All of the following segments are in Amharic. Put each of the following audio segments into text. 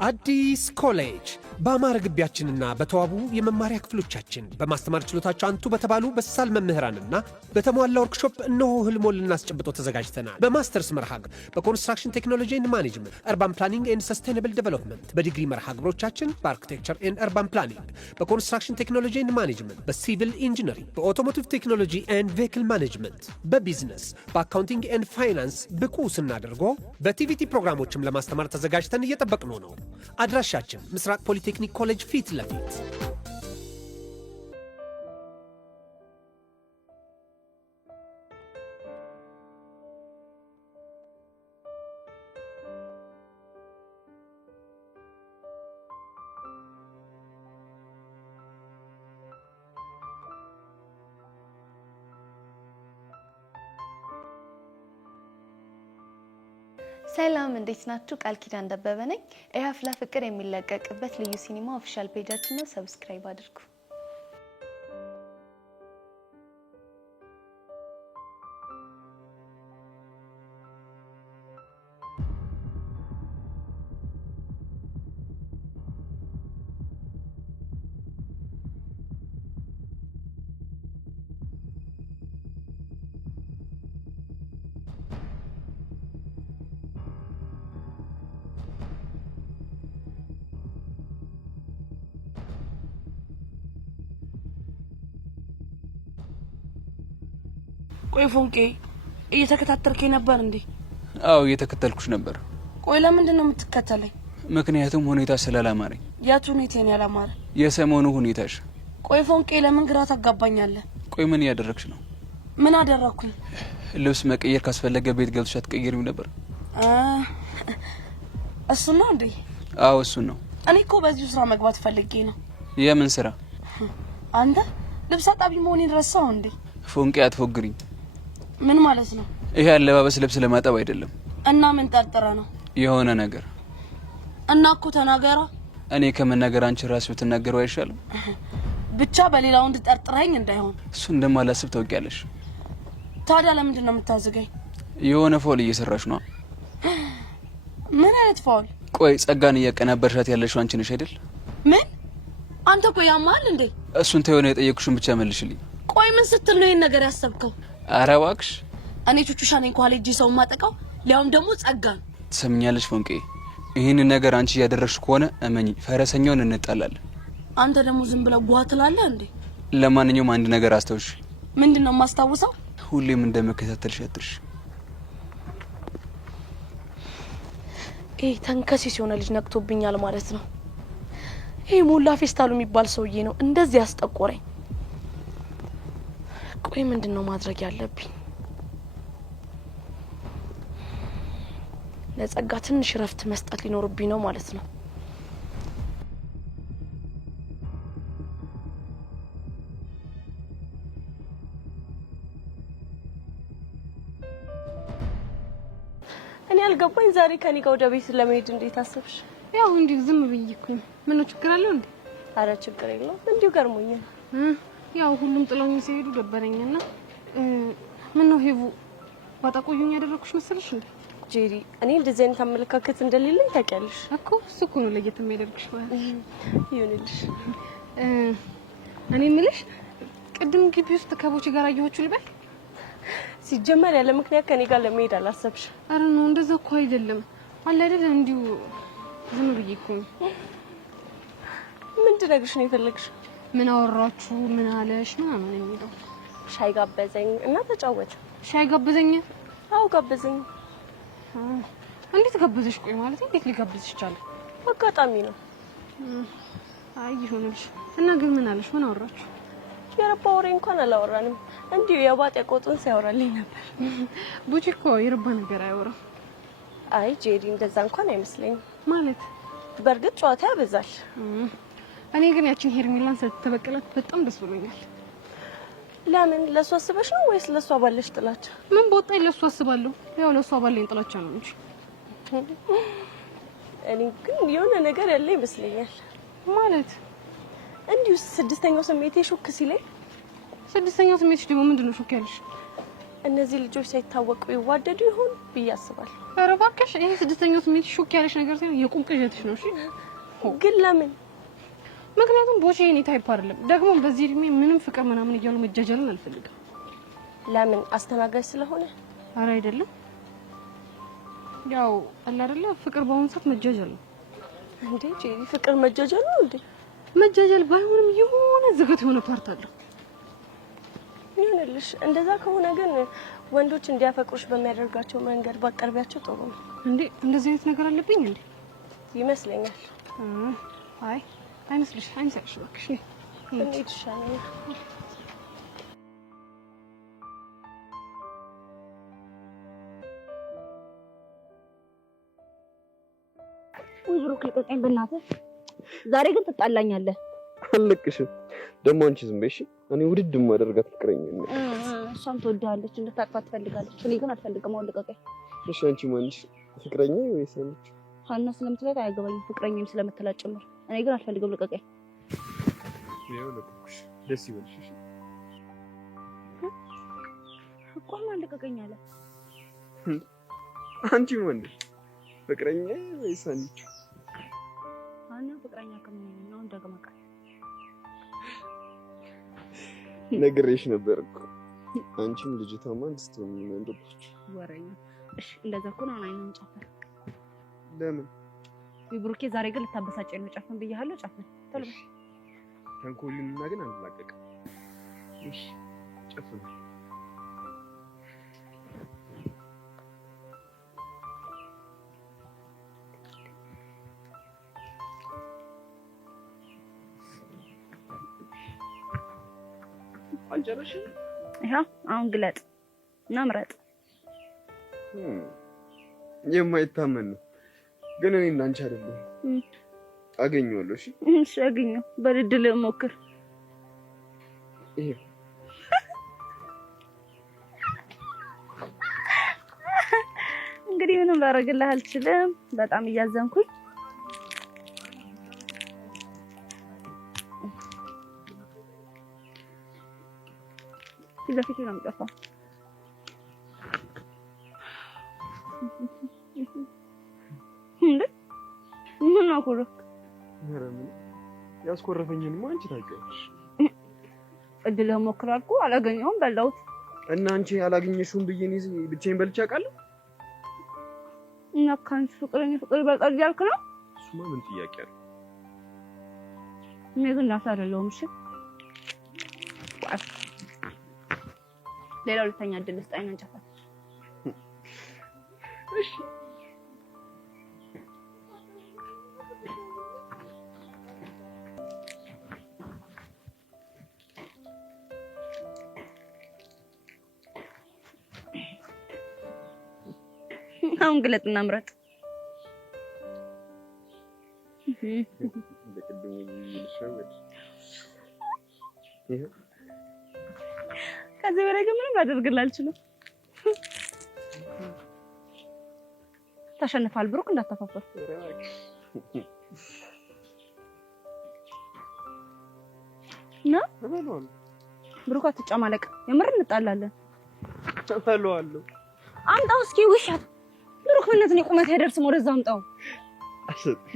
አዲስ ኮሌጅ በአማረ ግቢያችንና በተዋቡ የመማሪያ ክፍሎቻችን በማስተማር ችሎታቸው አንቱ በተባሉ በሳል መምህራንና በተሟላ ወርክሾፕ እነሆ ህልሞን ልናስጨብጦ ተዘጋጅተናል። በማስተርስ መርሃ ግብር በኮንስትራክሽን ቴክኖሎጂ ኤንድ ማኔጅመንት፣ አርባን ፕላኒንግ ኤንድ ሰስቴናብል ዴቨሎፕመንት፣ በዲግሪ መርሃ ግብሮቻችን በአርኪቴክቸር ኤንድ አርባን ፕላኒንግ፣ በኮንስትራክሽን ቴክኖሎጂ ኤንድ ማኔጅመንት፣ በሲቪል ኢንጂነሪንግ፣ በኦቶሞቲቭ ቴክኖሎጂ ኤንድ ቬሂክል ማኔጅመንት፣ በቢዝነስ፣ በአካውንቲንግ ኤንድ ፋይናንስ ብቁ ስናደርጎ በቲቪቲ ፕሮግራሞችም ለማስተማር ተዘጋጅተን እየጠበቅን ነው። አድራሻችን ምስራቅ ፖሊቴክኒክ ኮሌጅ ፊት ለፊት። ሰላም እንዴት ናችሁ? ቃል ኪዳን ደበበ ነኝ። የሀፍላ ፍቅር የሚለቀቅበት ልዩ ሲኒማ ኦፊሻል ፔጃችን ነው። ሰብስክራይብ አድርጉ። ቆይ ፎንቄ እየተከታተልከኝ ነበር እንዴ? አዎ እየተከታተልኩሽ ነበር። ቆይ ለምንድን ነው የምትከታተለኝ? ምክንያቱም ሁኔታ ስላላማረኝ። ያቱ ሁኔታን ያላማረ? የሰሞኑ ሁኔታሽ። ቆይ ፎንቄ ለምን ግራ ታጋባኛለህ? ቆይ ምን እያደረግሽ ነው? ምን አደረኩኝ? ልብስ መቀየር ካስፈለገ ቤት ገብተሽ አትቀይሪም ነበር? እሱ ነው እንዴ? አዎ እሱ ነው። እኔ እኮ በዚህ ስራ መግባት ፈልጌ ነው። የምን ስራ? አንተ ልብስ አጣቢ መሆኔን ረሳው እንዴ? ፎንቄ አትፎግሪኝ። ምን ማለት ነው? ይሄ አለባበስ ልብስ ለማጠብ አይደለም። እና ምን ጠርጥረ ነው? የሆነ ነገር። እና እኮ ተናገራ። እኔ ከመናገር አንቺ ራስሽ ብትናገረው አይሻልም? ብቻ በሌላው እንድጠርጥረኝ እንዳይሆን። እሱ እንደማላስብ ታውቂያለሽ። ታዲያ ለምንድን ነው የምታዝገኝ? የሆነ ፎል እየሰራሽ ነው። ምን አይነት ፎል? ቆይ ጸጋን እያቀናበርሻት ያለሽው አንቺ ነሽ አይደል? ምን? አንተ እኮ ያማል እንዴ? እሱን ተይው ነው የጠየቅኩሽን ብቻ መልሽልኝ። ቆይ ምን ስትል ነው ይሄን ነገር ያሰብከው? ኧረ እባክሽ። እኔ ቹቹሻ ነኝ ኳል እጂ ሰው ማጠቃው ሊያውም ደግሞ ጸጋን። ትሰምኛለሽ ፎንቄ? ይሄን ነገር አንቺ ያደረግሽ ከሆነ እመኚ ፈረሰኛውን እንጣላለን። አንተ ደግሞ ዝም ብለው ጓ ትላለህ እንዴ? ለማንኛውም አንድ ነገር አስተውሽ። ምንድነው የማስታውሰው? ሁሌም እንደመከታተልሽ አትርሽ። ተንከሲስ የሆነ ልጅ ነቅቶብኛል ማለት ነው። ይሄ ሞላ ፌስታሉ የሚባል ሰውዬ ነው እንደዚህ ያስጠቆረኝ። ቆይ ምንድነው ማድረግ ያለብኝ? ለጸጋ ትንሽ ረፍት መስጠት ሊኖርብኝ ነው ማለት ነው። እኔ አልገባኝ ዛሬ ከኔ ጋር ወደ ቤት ለመሄድ እንዴት አሰብሽ? ያው እንዲሁ ዝም ብዬኩኝ። ምነው ችግር አለው እንዴ? አረ ችግር የለውም እንዲሁ ገርሞኛል። ያው ሁሉም ጥለውኝ ሲሄዱ ደበረኝና ምነው ሄቡ ባጣቆዩኝ ያደረኩሽ መሰለሽ እንዴ? ጄሪ እኔ እንደዚህ አይነት አመለካከት እንደሌለኝ ታውቂያለሽ እኮ። እሱ እኮ ነው ለየት የሚያደርግሽ ማለት ይሁንልሽ። እኔ የምልሽ ቅድም ግቢ ውስጥ ከቦቼ ጋር አየኋችሁ ልበል? ሲጀመር ያለ ምክንያት ከኔ ጋር ለመሄድ አላሰብሽ? አረ ነው እንደዛ እኮ አይደለም አለ አይደል? እንዲሁ ዝም ብዬኩኝ። ምን ትነግርሽ ነው የፈለግሽ? ምን አወራችሁ? ምን አለሽ? ምናምን የሚለው ሻይ ጋበዘኝ እና ተጫወተ። ሻይ ጋበዘኝ? አዎ ጋበዘኝ። እንዴት ጋበዘሽ? ቆይ ማለት እንዴት ሊጋብዝሽ ይችላል? አጋጣሚ ነው። አይ ይሁንልሽ። እና ግን ምን አለሽ? ምን አወራችሁ? የረባ ወሬ እንኳን አላወራንም። እንዲሁ የባጤ ቆጡን ሲያወራልኝ ነበር። ቡጪ እኮ የረባ ነገር አያወራም። አይ ጄሪ እንደዛ እንኳን አይመስለኝም። ማለት በእርግጥ ጨዋታ ያበዛል። እኔ ግን ያቺን ሄርሜላን ስለተበቀላት በጣም ደስ ብሎኛል። ለምን? ለሷ አስበሽ ነው ወይስ ለሷ ባለሽ ጥላቻ? ምን ቦጣኝ ለሷ አስባለሁ። ያው ለሷ ባለኝ ጥላቻ ነው እንጂ። እኔ ግን የሆነ ነገር ያለ ይመስለኛል። ማለት እንዲሁ ስድስተኛው ስሜቴ ሹክ ሲለኝ። ስድስተኛው ስሜትሽ ደግሞ ምንድነው ሹክ ያለሽ? እነዚህ ልጆች ሳይታወቁ ይዋደዱ ይሆን ብዬ አስባለሁ። ኧረ እባክሽ ይሄ ስድስተኛው ስሜት ሾክ ያለሽ ነገር ሳይሆን የቁም ቅዠትሽ ነው። እሺ ግን ለምን? ምክንያቱም ቦቼ የኔ ታይፕ አይደለም። ደግሞ በዚህ እድሜ ምንም ፍቅር ምናምን እያሉ መጃጃልን አልፈልግም። ለምን? አስተናጋጅ ስለሆነ? ኧረ አይደለም። ያው አለ አይደለ ፍቅር በአሁኑ ሰዓት መጃጃል ነው። እንዴ ፍቅር መጃጃል ነው እንዴ? መጃጃል ባይሆንም የሆነ ዝገት የሆነ ፓርት አለው። ይሁንልሽ። እንደዛ ከሆነ ግን ወንዶች እንዲያፈቅሩሽ በሚያደርጋቸው መንገድ ባቀርቢያቸው ጥሩ ነው። እንዴ እንደዚህ አይነት ነገር አለብኝ እንዴ? ይመስለኛል። አይ አይመስልሽ? አይመስልሽ? እባክሽ እንዴት ይሻላል? ወይ ብሩክ ልቀቀኝ በእናትህ። ዛሬ ግን ትጣላኛለህ። አልለቅሽም። ደግሞ አንቺ ዝም በይ እሺ። እኔ ውድድ ማደርጋት ፍቅረኛ ነኝ። እሷም ትወድሃለች፣ እንድታቅፋት ትፈልጋለች። እኔ ግን አልፈልግም። አሁን ልቀቀኝ። እሺ አንቺ ማንሽ? ፍቅረኛ ወይስ አንቺ? ሀና ስለምትላት አያገባኝም፣ ፍቅረኛም ስለምትላት ጭምር። እኔ ግን አልፈልግም። ልቀቀኝ። ያው ለቁሽ ደስ ይበልሽ። እሺ እኮ ማን ልቀቀኝ አለ? አንቺ ማን? ፍቅረኛ ወይስ አንቺ? ሀና ፍቅረኛ ከምን ነው እንደገመቀ ነግሬሽ ነበር እኮ አንቺም ልጅቷማ እንድትሆን እንደብሽ ወሬኛ። እሺ እንደዛ ከሆነ አይነን ጨፈር። ለምን? ብሩኬ ዛሬ ግን ልታበሳጨኝ ነው። ጨፈን ብያለሁ። ጨፈን ቶሎ በል። ተንኮልና ግን አንላቀቅም። እሺ ጨፈን። አንጨረሽ? ይሄ አሁን ግለጥ እና ምረጥ። የማይታመን ነው ግን እኔ እና አንቺ አይደለም አገኘዋለሁ። እሺ እሺ አገኘው። በድል ሞክር። ይሄ እንግዲህ ምንም ላደርግልህ አልችልም። በጣም እያዘንኩኝ ለፊት ነው የምጠፋው። እንዴ ምን ነው ኩሩ? ምንም ያስኮረፈኝንማ አንቺ ታውቂያለሽ። እድልህ ሞክር አልኩ፣ አላገኘሁም፣ በላሁት። እና አንቺ ያላገኘሽውን ብዬ እኔ ብቻዬን በልቼ አውቃለሁ? እና ካንቺ ፍቅረኛ ፍቅር ይበልጣል እያልክ ነው? እሱማ ምን ጥያቄ አለ? እኔ ግን እናት አይደለሁም። እሺ ሌላ ሁለተኛ እድል ስጠኝ ነው ጨፈር። እሺ አሁን ግለጥና ምረጥ። ለቅድሙ ይልሻወድ ይሄ ከዚህ በላይ ግን ምንም አደርግልህ አልችልም። ተሸንፋል ብሩክ፣ እንዳታፋፈር ና ብሩክ፣ አትጨማለቅ። የምር እንጣላለን። ተፈለዋለሁ። አምጣው እስኪ ውሻት ብሩክ፣ ምንነት ነው ቁመት አይደርስም። ወደዛ አምጣው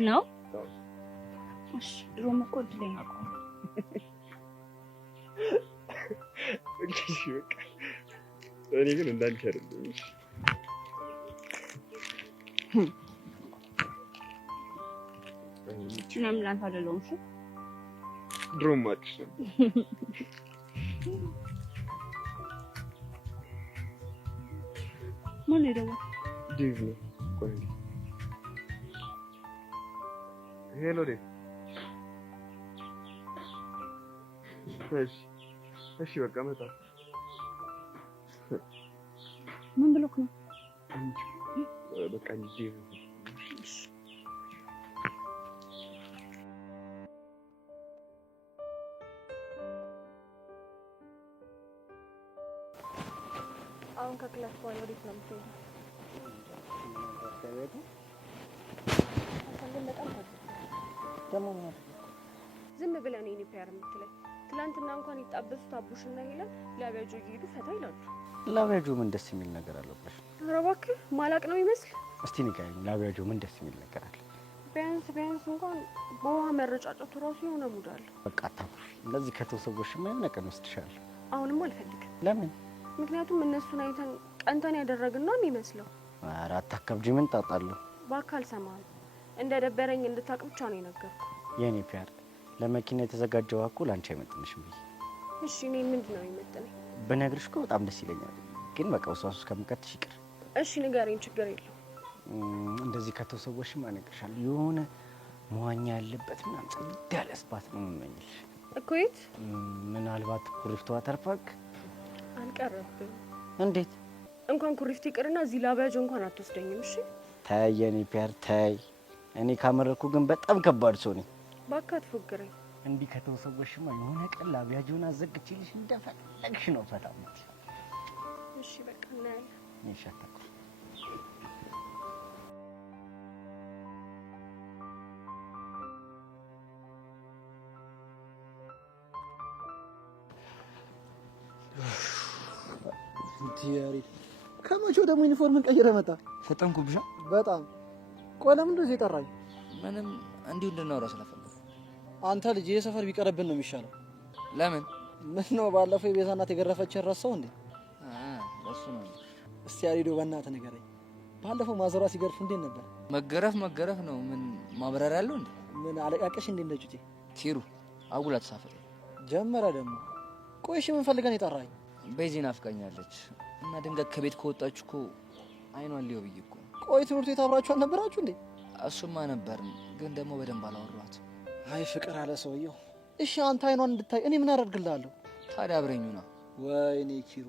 ነው። እሺ ድሮም እኮ ድለኝ አውቀው። እሺ በቃ እኔ ግን እንዳንቺ አይደለም። እሺ ምንም ላንተ አይደለም። እሺ ድሮም አጥሽ ነው። ማን ነው? ዴቭ ነው። ቆይ ሄሎ ዴቭ። እሺ በቃ መጣ። ምን ብሎክ ነው? በቃ ዴቭ አሁን ከክላስ በኋላ ወዴት ነው የምትሄጂው? ዝም ብለህ ነው ዩኒፔር የምትለኝ? ትላንትና እንኳን ይጣበሱት አቡሽና ሄለን ላቢያጆ እየሄዱ ፈታ ይላሉ። ላቢያጆ ምን ደስ የሚል ነገር አለው ብለሽ? ኧረ እባክህ ማላቅ ነው ይመስል። እስቲ ንገሪኝ፣ ላቢያጆ ምን ደስ የሚል ነገር አለ? ቢያንስ እንኳን በውሃ መረጫጨቱ ራሱ የሆነ ሙድ አለው። በቃ አታኩሪ። እንደዚህ ከተሰወሽማ የሆነ ቀን ወስድሻለሁ። አሁንም አልፈልግም። ለምን? ምክንያቱም እነሱን አይተን ቀንተን ያደረግን ነው የሚመስለው። ኧረ አታከብጂ፣ ምን ጣጣለሁ? በአካል ሰማኸኝ። እንደ ደበረኝ እንድታቅ ብቻ ነው የነገርኩህ። የኔ ፒያር፣ ለመኪና የተዘጋጀው እኮ ላንቺ አይመጥንሽም ብዬ። እሺ እኔ ምንድን ነው የሚመጥነኝ? ብነግርሽ እኮ በጣም ደስ ይለኛል፣ ግን በቃ ውስዋስ ከምከትሽ ይቅር። እሺ ንገረኝ፣ ችግር የለው። እንደዚህ ከተሰወሽማ እነግርሻለሁ፣ የሆነ መዋኛ ያለበት ምናምን ጽድ ያለ ስፓት ነው የምመኝልሽ እኮ። የት? ምናልባት ኩሪፍቱ ዋተር ፓርክ። አልቀረብም። እንዴት? እንኳን ኩሪፍቱ ይቅርና እዚህ ላቢያጆ እንኳን አትወስደኝም። እሺ ተይ የኔ ፒያር ተይ። እኔ ካመረኩ ግን በጣም ከባድ ሰው ነኝ። እባክህ አትፎግረኝ። እንዲህ ከተሰወሽማ የሆነ ቀን ላቢያጆን አዘግቼልሽ እንደፈለግሽ ነው ፈታ የምትይው። እሺ በቃ እናያለን። ይሻታል። ቲያሪ ከመቼው ደግሞ ዩኒፎርምን ቀይረህ መጣ? ፈጠንኩብሻ በጣም። ቆይ ለምን እንደዚህ የጠራኝ? ምንም እንዲሁ እንድናወራ ስለፈለኩ። አንተ ልጅ የሰፈር ቢቀርብን ነው የሚሻለው። ለምን? ምን ነው ባለፈው የቤዛ እናት የገረፈችን ረሳው እንዴ? እሱ ነው። እስቲ ያሬዶ በእናትህ ንገረኝ፣ ባለፈው ማዘሯ ሲገርፍ እንዴት ነበር? መገረፍ ነው። ምን ማብራሪያ ያለው እንዴ? ምን አለቃቀሽ እንዴ እንደ ጩጬ? ኪሩ አጉላ ተሳፈረ ጀመረ ደግሞ። ቆይ እሺ ምን ፈልገን የጠራኝ? ቤዚን አፍቃኛለች እና ድንገት ከቤት ከወጣች እኮ አይኗን ሊው ብዬ እኮ። ቆይ ትምህርት ቤት አብራችሁ አልነበራችሁ እንዴ? እሱማ ነበርን፣ ግን ደግሞ በደንብ አላወራኋት። አይ ፍቅር አለ ሰውየው። እሺ አንተ አይኗን እንድታይ እኔ ምን አደርግልሃለሁ? ታዲያ አብረኙና። ወይኔ ኪሩ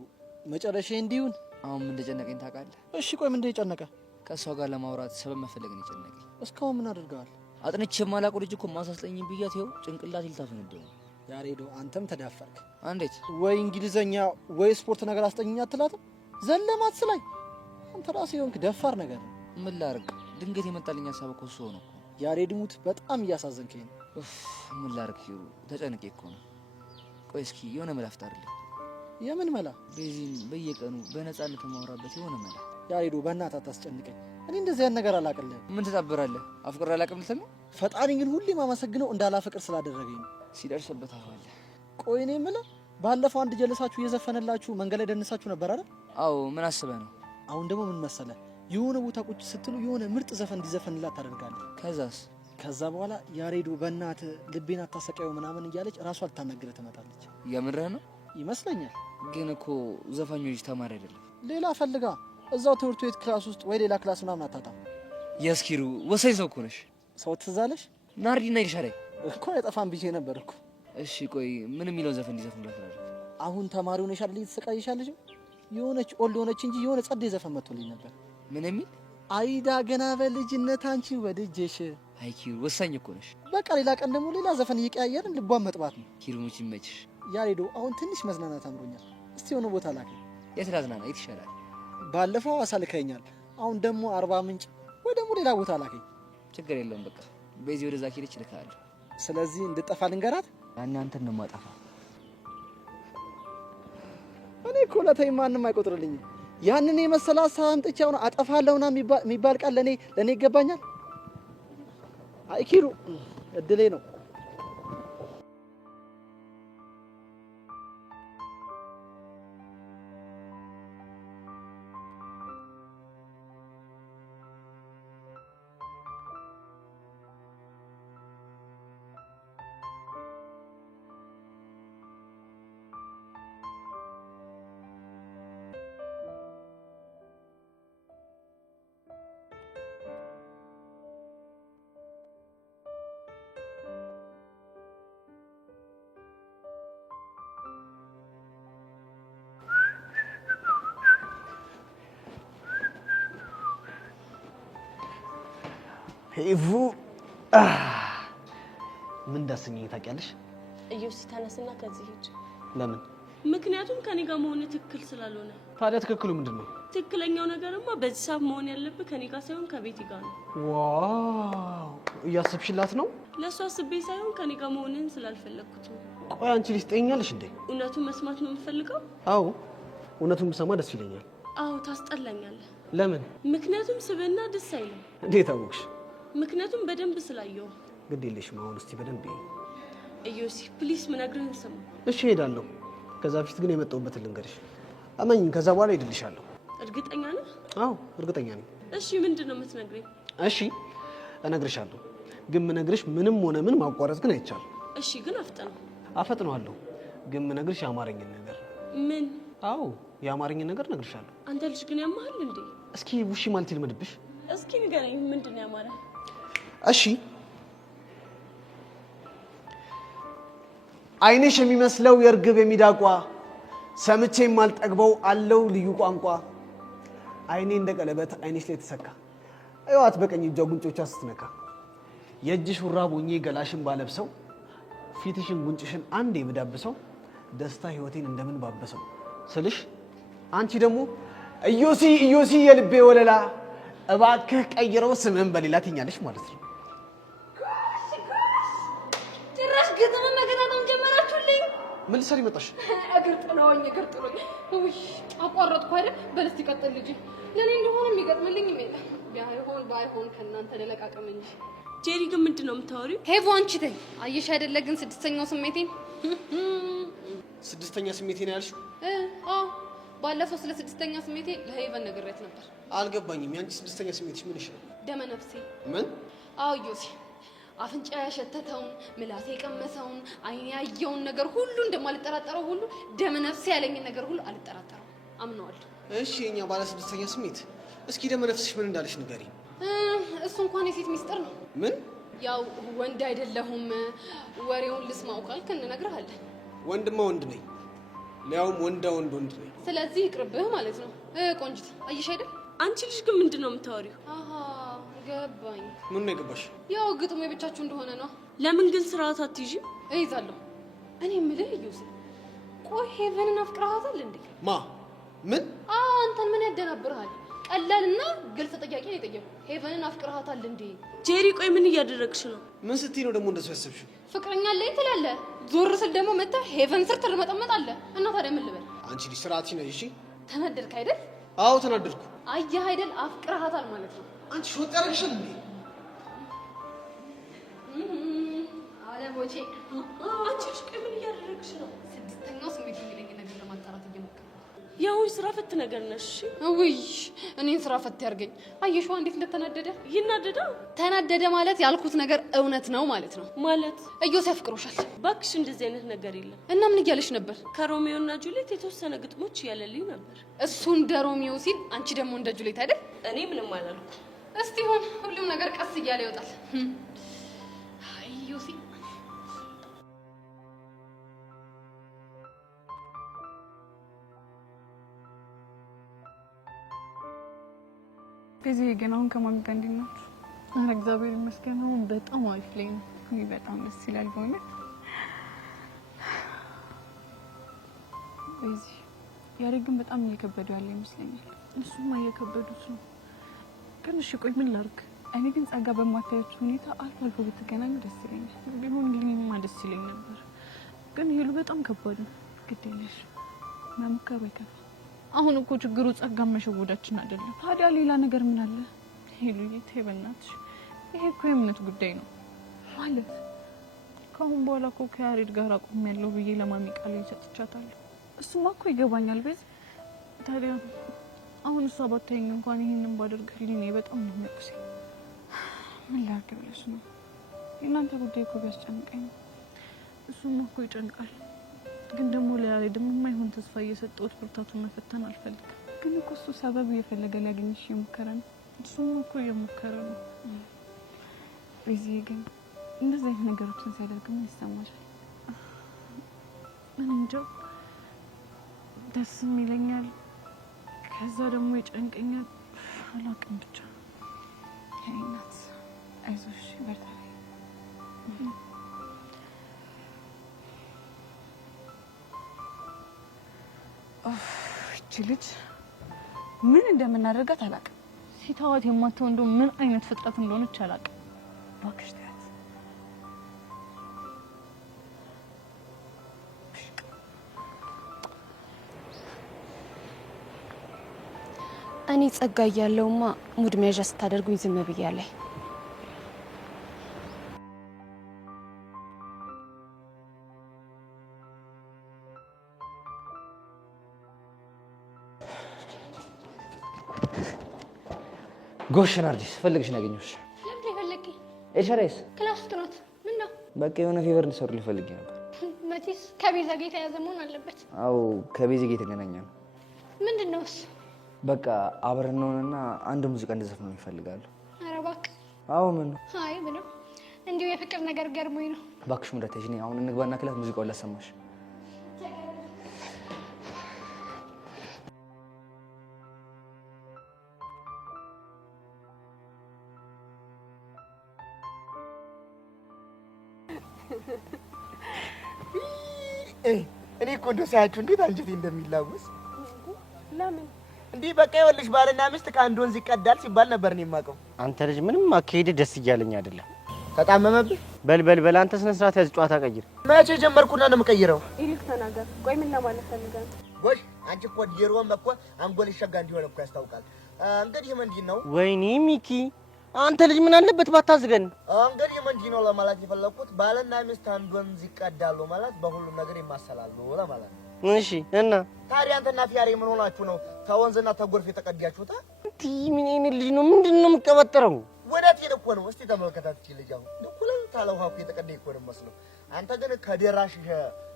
መጨረሻ እንዲሁን። አሁን ምን እንደጨነቀኝ ታውቃለህ? እሺ ቆይ ምን እንደጨነቀ? ከሷ ጋር ለማውራት ሰበብ መፈለግን የጨነቀኝ። እስካሁን ምን አድርገሃል? አጥንቼ የማላውቀው ልጅ እኮ ማሳስለኝ ብያት ይኸው ጭንቅላት ይልታፈነደው። ያሬዶ አንተም ተዳፈርክ። እንዴት? ወይ እንግሊዘኛ ወይ ስፖርት ነገር አስጠኝኛ አትላትም? ዘለማት ስላይ አንተ ራስህ የሆንክ ደፋር ነገር ነው። ምን ላድርግ? ድንገት የመጣልኝ ሀሳብ እኮ እሱ ሆነ እኮ። ያሬድ ሙት በጣም እያሳዘንከኝ ነው። ምን ላድርግ ኪሩ፣ ተጨንቄ እኮ ነው። ቆይ እስኪ የሆነ መላ ፍጠርልኝ። የምን መላ? ቤዚን በየቀኑ በነፃነት የማወራበት የሆነ መላ። ያሬዶ በእናትህ አታስጨንቀኝ። እኔ እንደዚህ ያን ነገር አላቅልህም። ምን ትጠብራለህ? አፍቅሬ አላቅም ልትል ነው? ፈጣሪ ግን ሁሌም አመሰግነው እንዳላፈቅር ስላደረገኝ ነው። ሲደርስበት አዋለ። ቆይ እኔ የምልህ ባለፈው አንድ ጀለሳችሁ እየዘፈነላችሁ መንገድ ላይ ደንሳችሁ ነበር አይደል? አዎ። ምን አስበህ ነው? አሁን ደግሞ ምን መሰለህ፣ የሆነ ቦታ ቁጭ ስትሉ የሆነ ምርጥ ዘፈን እንዲዘፈንላት ታደርጋለህ። ከዛስ? ከዛ በኋላ ያሬዶ በእናትህ ልቤን አታሰቃየው ምናምን እያለች ራሷ ልታናግረህ ትመጣለች። የምርህ ነው? ይመስለኛል። ግን እኮ ዘፋኞች ተማሪ አይደለም። ሌላ ፈልጋ እዛው ትምህርት ቤት ክላስ ውስጥ ወይ ሌላ ክላስ ምናምን አታጣም። የስኪሩ ወሳኝ ሰው እኮ ነሽ። ሰው ትዝ አለሽ? ናርዲና ይልሻለኝ እኮ አይጠፋም ብዬ ነበር እኮ። እሺ ቆይ ምን የሚለውን ዘፈን እንዲዘፍንላት ነው? አሁን ተማሪ ሆነሽ አይደል እየተሰቃየሻለሽ? የሆነች ኦልድ ሆነች እንጂ የሆነ ጸዴ ዘፈን መጥቶልኝ ነበር። ምን የሚል? አይዳ ገና በልጅነት አንቺ ወድጄሽ። አይ ኪሩ ወሳኝ እኮ ነሽ። በቃ ሌላ ቀን ደግሞ ሌላ ዘፈን እየቀያየርን ልቧን መጥባት ነው። ኪሩ ሙች ይመችሽ። ያሬዶ አሁን ትንሽ መዝናናት አምሮኛል። እስቲ የሆነ ቦታ ላከኝ። የት ላዝናና? የት ይሻላል? ባለፈው አሳልከኛል። አሁን ደግሞ አርባ ምንጭ ወይ ደግሞ ሌላ ቦታ ላከኝ። ችግር የለውም በቃ ቤዚ ወደዛ ኪልች ልካለሁ። ስለዚህ እንድጠፋ ልንገራት። ያኔ አንተን ነው የማጠፋ። እኔ እኮ ለተይ ማንም አይቆጥርልኝም። ያንን የመሰለ ሀሳብ አምጥቼ አሁን አጠፋለሁና የሚባል ቃል ለኔ ይገባኛል? አይ ኪሩ እድሌ ነው። ሄቡ ምን እንዳሰኘኝ ታውቂያለሽ? እዩስ ተነስና ከዚህ ሂጅ። ለምን? ምክንያቱም ከኔ ጋር መሆን ትክክል ስላልሆነ። ታዲያ ትክክሉ ምንድን ነው? ትክክለኛው ነገርማ በዚህ ሰዓት መሆን ያለብህ ከኔ ጋር ሳይሆን ከቤቲ ጋር ነው። ዋው እያሰብሽላት ነው? ለእሷ አስቤ ሳይሆን ከኔ ጋር መሆንን ስላልፈለግኩት ነው። ቆይ አንቺ ልጅ ትጠይኛለሽ እንዴ? እውነቱን መስማት ነው የምፈልገው? አዎ እውነቱን ብሰማ ደስ ይለኛል። አዎ ታስጠላኛለህ። ለምን? ምክንያቱም ስብዕና ደስ አይልም። እንዴት አወቅሽ? ምክንያቱም በደንብ ስላየው። ግድ የለሽም አሁን እስቲ በደንብ ይይ። እዮሲ ፕሊስ ምነግርህን ስማ። እሺ እሄዳለሁ። ከዛ በፊት ግን የመጣሁበትን ልንገርሽ። እመኚኝ፣ ከዛ በኋላ እሄድልሻለሁ። እርግጠኛ ነህ? አዎ እርግጠኛ ነኝ። እሺ ምንድን ነው የምትነግረኝ? እሺ እነግርሻለሁ፣ ግን ምነግርሽ ምንም ሆነ ምን ማቋረጥ ግን አይቻልም። እሺ ግን አፍጥነው። አፈጥነዋለሁ፣ ግን ምነግርሽ የአማርኝን ነገር። ምን? አዎ የአማርኝን ነገር እነግርሻለሁ። አንተ ልጅ ግን ያማሃል እንዴ? እስኪ ውሺ ማለት ይልመድብሽ። እስኪ ንገረኝ፣ ምንድን ነው ያማረ? እሺ አይንሽ የሚመስለው የእርግብ የሚዳቋ ሰምቼ የማልጠግበው አለው ልዩ ቋንቋ አይኔ እንደ ቀለበት አይንሽ ላይ ተሰካ አይዋት በቀኝ እጇ ጉንጮቿ ስትነካ የእጅሽ ሹራብ ሆኜ ገላሽን ባለብሰው ፊትሽን ጉንጭሽን አንዴ ብዳብሰው ደስታ ህይወቴን እንደምን ባበሰው ስልሽ አንቺ ደግሞ እዮሲ እዮሲ የልቤ ወለላ እባክህ ቀይረው ስምን በሌላ ትኛለሽ ማለት ነው። ጭራሽ ግጥም መገጣጠም ጀመራችሁልኝ። ምን ልትሰሪ መጣሽ? እግር ጥሎኝ። ውይ አቋረጥኩ አይደል? በል እስቲ ቀጥል ልጅ። ለኔ እንደሆነ የሚገጥምልኝ የለም። ባይሆን ከእናንተ ለለቃቀም እንጂ። ጄሪ ግን ምንድን ነው የምታወሪው? ሄቮ አንቺ ተይ። አየሽ አይደለ ግን ስድስተኛው ስሜቴን ስድስተኛ ስሜቴን ያልሽው? አዎ ባለፈው ስለ ስድስተኛ ስሜቴ ለሄቨን ነግሬያት ነበር። አልገባኝም። ያንቺ ስድስተኛ ስሜትሽ ምንሽ ነው? ደመ ነፍሴ። ምን? አዎ ዮሲ አፍንጫ ያሸተተውን ምላሴ የቀመሰውን አይኔ ያየውን ነገር ሁሉ እንደማልጠራጠረው ሁሉ ደመ ነፍሴ ያለኝን ነገር ሁሉ አልጠራጠረው አምነዋለሁ። እሺ የኛ ባለ ስድስተኛ ስሜት እስኪ ደመ ነፍስሽ ምን እንዳለሽ ንገሪ። እሱ እንኳን የሴት ሚስጥር ነው። ምን? ያው ወንድ አይደለሁም ወሬውን ልስማው ካልክ እንነግርሃለን። ወንድማ ወንድ ነኝ፣ ሊያውም ወንድ ነኝ። ስለዚህ ይቅርብህ ማለት ነው። ቆንጅት አየሽ አይደል? አንቺ ልጅ ግን ምንድን ነው የምታወሪው? አሃ ገባኝ። ምን ነው የገባሽ? ያው ግጥሙ የብቻችሁ እንደሆነ ነው። ለምን ግን ስርዓት አትይዥም? እይዛለሁ። እኔ የምልህ ዩሲ፣ ቆይ ሄቨንን አፍቅረሃታል እንዴ? ማ? ምን? አንተን ምን ያደናብርሃል? ቀላልና ግልጽ ጥያቄ ነው የጠየቁ። ሄቨንን አፍቅረሃታል እንዴ? ጄሪ ቆይ ምን እያደረግሽ ነው? ምን ስትይ ነው ደግሞ እንደሱ ያሰብሽው? ፍቅረኛ አለኝ ትላለህ፣ ዞር ስል ደግሞ መጥተህ ሄቨን ስር ትርመጠመጣለህ። እና ታዲያ ምን ልበል? አንቺ ልጅ ስርዓት ነሽ። እሺ ተናደድክ አይደል? አዎ ተናደድኩ። አየህ አይደል? አፍቅረሃታል ማለት ነው። አንቺ ሾጥ ያደረግሽል እንዴ? አለቦቼ አንቺ ልጅ ቆይ ምን እያደረግሽ ነው? ስድስተኛው ስሜት የሚለኝ ነገር ለማጣራት እየሞከርኩ። ያው ስራ ፈት ነገር ነሽ። ውይ እኔን ስራ ፈት ያርገኝ። አየሽዋ እንዴት እንደተናደደ። ይናደዳ? ተናደደ ማለት ያልኩት ነገር እውነት ነው ማለት ነው። ማለት እዮስ ያፍቅሮሻል። ባክሽ እንደዚህ አይነት ነገር የለም። እና ምን እያለሽ ነበር? ከሮሚዮ እና ጁሊየት የተወሰነ ግጥሞች እያለልኝ ነበር። እሱ እንደ ሮሚዮ ሲል አንቺ ደግሞ እንደ ጁሊየት አይደል? እኔ ምንም አላልኩ። እስቲ ይሁን፣ ሁሉም ነገር ቀስ እያለ ይወጣል። አይ ዮሲ በዚህ ግን አሁን ከማሚ ጋር እንዴት ናችሁ? ኧረ እግዚአብሔር ይመስገን አሁን በጣም አሪፍ ላይ ነው። በጣም ደስ ይላል በእውነት። በዚህ ያሬ ግን በጣም እየከበደው ያለ ይመስለኛል። እሱማ እየከበዱት ነው። ግን እሺ ቆይ ምን ላድርግ? እኔ ግን ጸጋ በማታያችሁ ሁኔታ አልፎ አልፎ ብትገናኙ ደስ ይለኛል። ቢሆን ልኝማ ደስ ይለኝ ነበር። ግን ሄሉ በጣም ከባድ ነው። ግድ የለሽ መሞከሩ አይከፋም። አሁን እኮ ችግሩ ጸጋ መሸወዳችን አይደለም። ታዲያ ሌላ ነገር ምን አለ? ሄሉዬ ተይ በእናትሽ፣ ይሄ እኮ የእምነት ጉዳይ ነው ማለት። ከአሁን በኋላ እኮ ከያሬድ ጋር አቁሜያለሁ ብዬ ለማሚ ቃል ሰጥቻታለሁ። እሱማ እኮ ይገባኛል። በዚህ ታዲያ አሁን እሷ ባታየኝ እንኳን ይሄንን ባደርግልኝ በጣም ነው የሚያቅሰኝ። ምን ላድርግ ብለሽ ነው? የእናንተ ጉዳይ እኮ ቢያስጨንቀኝ ነው። እሱም እኮ ይጨንቃል። ግን ደግሞ ለያሬድ የማይሆን ተስፋ እየሰጠሁት ብርታቱን መፈተን አልፈልግም። ግን እኮ እሱ ሰበብ እየፈለገ ሊያገኝሽ እየሞከረ ነው። እሱም እኮ እየሞከረ ነው። በዚህ ግን እንደዚህ አይነት ነገሮችን ሲያደርግ ምን ይሰማሻል? ምን እንጃ፣ ደስም ይለኛል፣ ከዛ ደግሞ ይጨንቀኛል። አላውቅም ብቻ። የኔ እናት አይዞሽ፣ በርታ። እቺ ልጅ ምን እንደምናደርጋት አላውቅም። ሲታዋት የማትተው እንደው ምን አይነት ፍጥረት እንደሆነች አላውቅም። እባክሽ ተያት። እኔ ጸጋ እያለሁማ ሙድ መያዣ ስታደርጉኝ ዝም ብያለሁ። ጎሽ ናርዲስ ፈልግሽ ነው ያገኘሁሽ። ለምን ይፈልግ? ኤልሻዳይስ ክላስ ውስጥ ናት። ምን ነው? በቃ የሆነ ፌቨር እንድሰሩ ልፈልግ ነበር። መቼስ ከቤዛ ጋር የተያዘ መሆን አለበት። አዎ ከቤዛ ጋር የተገናኘ ነው። ምንድን ነው እሱ? በቃ አብረን እንሆንና አንድ ሙዚቃ እንድዘፍን ነው ይፈልጋሉ። ኧረ እባክህ። አዎ ምን ነው? አይ ምንም እንዲሁ የፍቅር ነገር ገርሞኝ ነው። እባክሽ ሙዳተሽ ነኝ። አሁን እንግባና ክላስ ሙዚቃውን ላሰማሽ። እኔ እኮ እንደው ሳያችሁ እንዴት አንጀቴ እንደሚላወስ። ለምን እንዲህ በቃ ይኸውልሽ ባልና ሚስት ከአንድ ወንዝ ይቀዳል ሲባል ነበር እኔ የማውቀው። አንተ ልጅ ምንም አካሄድ ደስ እያለኝ አይደለም። ተጣመመብህ? በል አንተ ስነ ስርዓት ያዝ፣ ጨዋታ ቀይር። መቼ ጀመርኩና ነው የምቀይረው? ይልቅ ተናገር። ቆይ ምን ለማለት ፈልገህ ነው? ጎሽ አንቺ እኮ ዲሮም እኮ አንጎል ይሸጋ እንዲሆን እኮ ያስታውቃል። እንግዲህ ምንድን ነው? ወይኔ ሚኪ አንተ ልጅ ምን አለበት ባታዝገን። እንግዲህ ምንድን ነው ለማለት የፈለኩት ባልና ሚስት አንድ ወንዝ ይቀዳሉ ማለት በሁሉም ነገር ይማሰላሉ ለማለት ነው። እሺ እና ታዲያ አንተና ፊያሬ ምን ሆናችሁ ነው ተወንዝና ተጎርፍ የተቀዳችሁት? እንዴ ምን አይነት ልጅ ነው? ምንድነው የምትቀበጥረው? ወዳቴን እኮ ነው። እስቲ ተመልከታት እቺ ልጅ አሁን ድኩልን ታለው ሀኩ የተቀዳ እኮ ነው መስለው። አንተ ግን ከደራሽ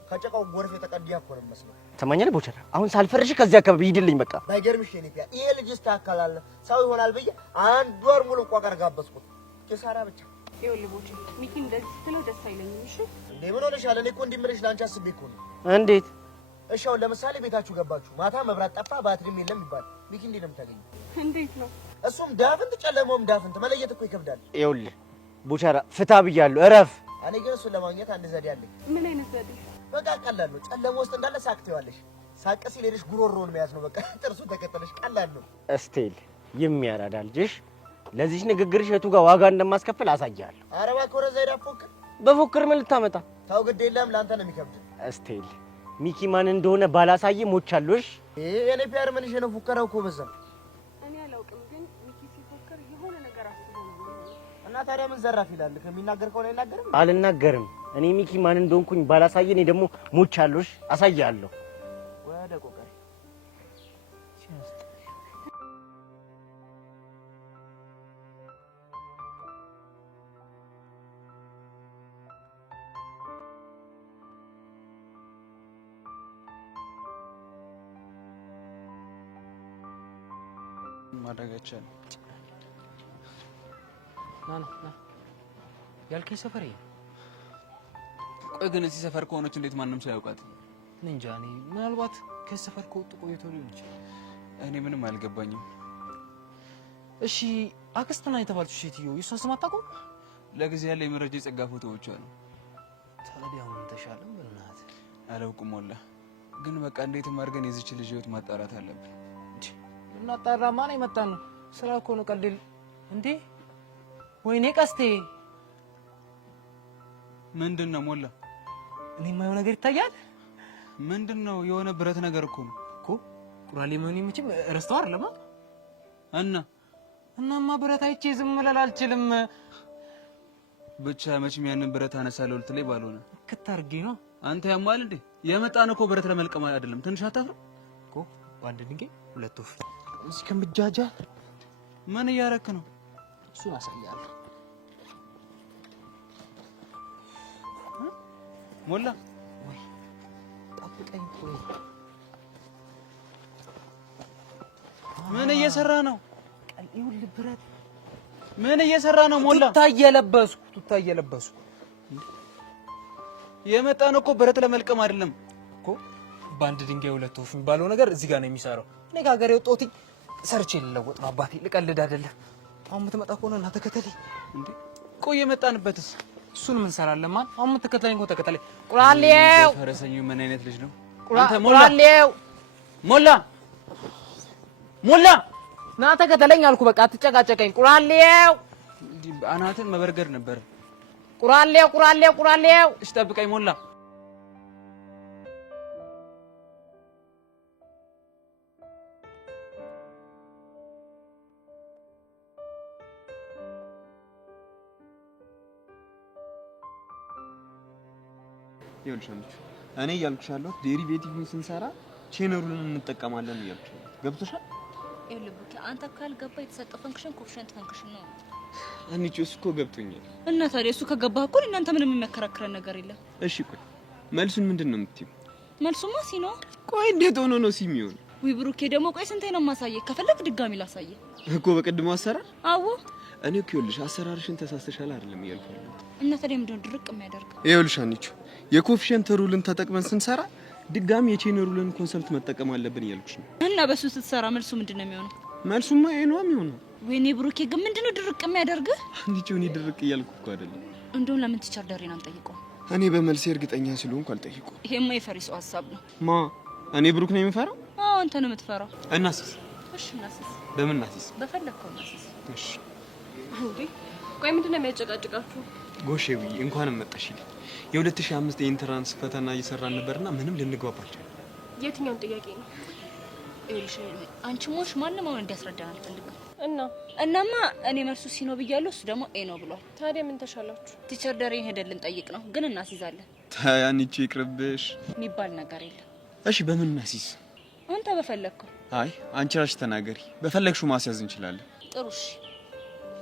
ከጨቃው ጎርፍ የተቀዳ እኮ ነው መስለው። ተማኛለ ቦቸራ አሁን ሳልፈርሽ ከዚህ አካባቢ ሂድልኝ በቃ። ባይገርምሽ የኔ ፊያ ይሄ ልጅ ይስተካከላል ሰው ይሆናል ብዬ አንድ ወር ሙሉ ቋቀር ጋበዝኩት። ኪሳራ ብቻ። ይኸውልህ ቦቼ ሚኪ እንደዚህ ስትለው ደስ አይለኝም። እሺ እንዴ ምን ሆነሻል? እኔ እኮ እንዲምልሽ ላንቺ አስቤ እኮ ነው። እንዴት? እሺ አሁን ለምሳሌ ቤታችሁ ገባችሁ፣ ማታ መብራት ጠፋ፣ ባትሪም የለም ይባል ሚኪ እንዴት ነው የምታገኘው? እንዴት ነው? እሱም ዳፍንት ጨለማውም ዳፍንት መለየት እኮ ይከብዳል። ይኸውልህ ቦቸራ ፍታ ብያለሁ፣ እረፍ። እኔ ግን እሱን ለማግኘት አንድ ዘዴ አለኝ። ምን አይነት ዘዴ? በቃ ቀላል ነው። ጨለማ ውስጥ እንዳለ ሳቅ ትይዋለሽ። ሳቅ ሲል ሄደሽ ጉሮሮውን መያዝ ነው። በቃ ጥርሱን ተከተለሽ ቀላል ነው። እስቴል የሚያራዳ ልጅሽ ለዚህ ንግግርሽ የቱ ጋር ዋጋ እንደማስከፍል አሳያለሁ። ኧረ እባክህ ወረዛ ሄዳ ፎክር። በፎክር ምን ልታመጣ? ታው ግድ የለም ለአንተ ነው የሚከብድ። እስቴል ሚኪ ማን እንደሆነ ባላሳየ ሞቻለሽ። የኔ ፒያር ምን ነው ፉከራው እኮ በዛ። እኔ አላውቅም፣ ግን ሚኪ ሲፎክር የሆነ ነገር አስቦ ነው። እና ታዲያ ምን ዘራፍ ይላል? ከሚናገር ከሆነ አይናገርም። አልናገርም። እኔ ሚኪ ማን እንደሆንኩኝ ባላሳየ እኔ ደግሞ ሞቻለሽ፣ አሳያለሁ። ወደ ቆቀር ማድረጋችን ና ያልከኝ ሰፈር ይሄ። ቆይ ግን እዚህ ሰፈር ከሆነች እንዴት ማንም ሰው ያውቃት? እንጃ እኔ ምናልባት ከዚህ ሰፈር ከወጡ ቆይቶ ሊሆን ይችላል። እኔ ምንም አልገባኝም። እሺ አክስትና የተባለችው ሴትዮ የሷ ስም አታውቀውም? ለጊዜ ያለ የመረጃ የጸጋ ፎቶዎቿ ነው። ታዲያ አሁን ተሻለም በእናት አላውቅም ወላ። ግን በቃ እንዴትም አድርገን የዚች ልጅ ህይወት ማጣራት አለብን። እናጣራማ ነው የመጣን ነው። ስራ እኮ ነው ቀልድ እንዴ? ወይኔ ቀስቴ ምንድነው ሞላ? እኔ የማየው ነገር ይታያል። ምንድነው? የሆነ ብረት ነገር እኮ ነው እኮ ቁራሌ ምን ይምችም ረስተው አይደለም እናማ ብረት አይቼ ዝም ልል አልችልም። ብቻ መቼም ያንን ብረት አነሳለሁ ልትለኝ ባልሆነ ከታርጌ ነው። አንተ ያማል እንዴ? የመጣን እኮ ብረት ለመልቀም አይደለም። ትንሽ አታፍርም እኮ? በአንድ ድንጋይ ሁለት ወፍ። እዚህ ከምጃጃ ምን እያረክ ነው? እሱን አሳያለሁ። ሞላ ወይ ጠብቀኝ። ቆይ ምን እየሰራ ነው? ቀልዩል ብረት ምን እየሰራ ነው? ሞላ ቱታ እየለበስኩ የመጣን እኮ ብረት ለመልቀም አይደለም እኮ። በአንድ ድንጋይ ሁለት ወፍ የሚባለው ነገር እዚህ ጋር ነው የሚሰራው። እኔ ከሀገር የወጣሁት ሰርቼ ልለወጥ ነው አባቴ፣ ልቀልድ አይደለም። አሁን የምትመጣ ከሆነ እና ተከተለኝ። እንዴ ቆይ የመጣንበትስ? እሱን ምን ሰራለን? ማን አሁን የምትከተለኝ ከሆነ ተከተለኝ። ቁራሌው ፈረሰኛው ምን አይነት ልጅ ነው? ቁራሌው ሞላ ና ተከተለኝ አልኩ። በቃ አትጨቃጨቀኝ። ቁራሌው አናትን መበርገድ ነበር። ቁራሌው እሺ ጠብቀኝ ሞላ። ይኸውልሽ አንቺ እኔ እያልኩሽ ያለሁት ዴሪቬቲቭን ስንሰራ ቼነሩልን እንጠቀማለን እያልኩሽ ነው። ገብቶሻል? ይልብክ አንተ ካልገባ የተሰጠው ፈንክሽን ኮፊሸንት ፈንክሽን ነው። አንቺ እኮ ገብቶኛል። እና ታዲያ እሱ ከገባህ እኮ እናንተ ምንም የሚያከራክረን ነገር የለም። እሺ ቆይ መልሱን ምንድነው የምትይው? መልሱማ ሲ ነው። ቆይ እንዴት ሆኖ ነው ሲ የሚሆን? ወይ ብሩኬ ደግሞ ቆይ ስንቴ ነው ማሳየህ? ከፈለክ ድጋሚ ላሳየህ እኮ በቅድሞ አሰራር። አዎ እኔ እኮ ይኸውልሽ አሰራርሽን ተሳስተሻል አይደለም እያልኩ ያለሁት። እና ታዲያ ምንድነው ድርቅ የሚያደርገው? ይኸውልሽ አንቺ የኮፊሸንት ሩልን ተጠቅመን ስንሰራ ድጋሚ የቼን ሩልን ኮንሰፕት መጠቀም አለብን እያልኩሽ ነው። እና በሱ ስትሰራ መልሱ ምንድነው የሚሆነው? መልሱማ ይሄ ነው የሚሆነው። ወይኔ ብሩኬ ግን ምንድነው ድርቅ የሚያደርግህ? አንቺ እኔ ድርቅ እያልኩ እኮ አይደለም። እንደውም ለምን ቲቸር ደሬን አንጠይቀው? እኔ በመልሴ እርግጠኛ ስለሆንኩ አልጠይቀው። ይሄማ የፈሪሱ ሐሳብ ነው። ማ እኔ ብሩክ ነው የምፈራው? አዎ አንተ ነው የምትፈራው። እናሲስ? እሺ እናሲስ። በምን እናሲስ? በፈለከው እናሲስ። እሺ እንዴ ቆይ ምንድነው የሚያጨቃጭቃችሁ? ጎሼዊ እንኳን መጣሽልኝ። የ2005 የኢንትራንስ ፈተና እየሰራን ነበርና ምንም ልንግባባቸው። የትኛውን ጥያቄ ነው? እሺ አንቺ ሞሽ ማንም አሁን እንዲያስረዳን አልፈልግም። እናማ እኔ መልሱ ሲ ነው ብያለሁ፣ እሱ ደግሞ ኤ ነው ብሏል። ታዲያ ምን ተሻላችሁ? ቲቸር ደሬን ሄደን ልንጠይቅ ነው፣ ግን እናስይዛለን። ታያንቺ ይቅርብሽ የሚባል ነገር የለም። እሺ በምን እናስይዝ? አንተ በፈለግከው። አይ አንቺ ራስሽ ተናገሪ። በፈለግሽው ማስያዝ እንችላለን። ጥሩ እሺ።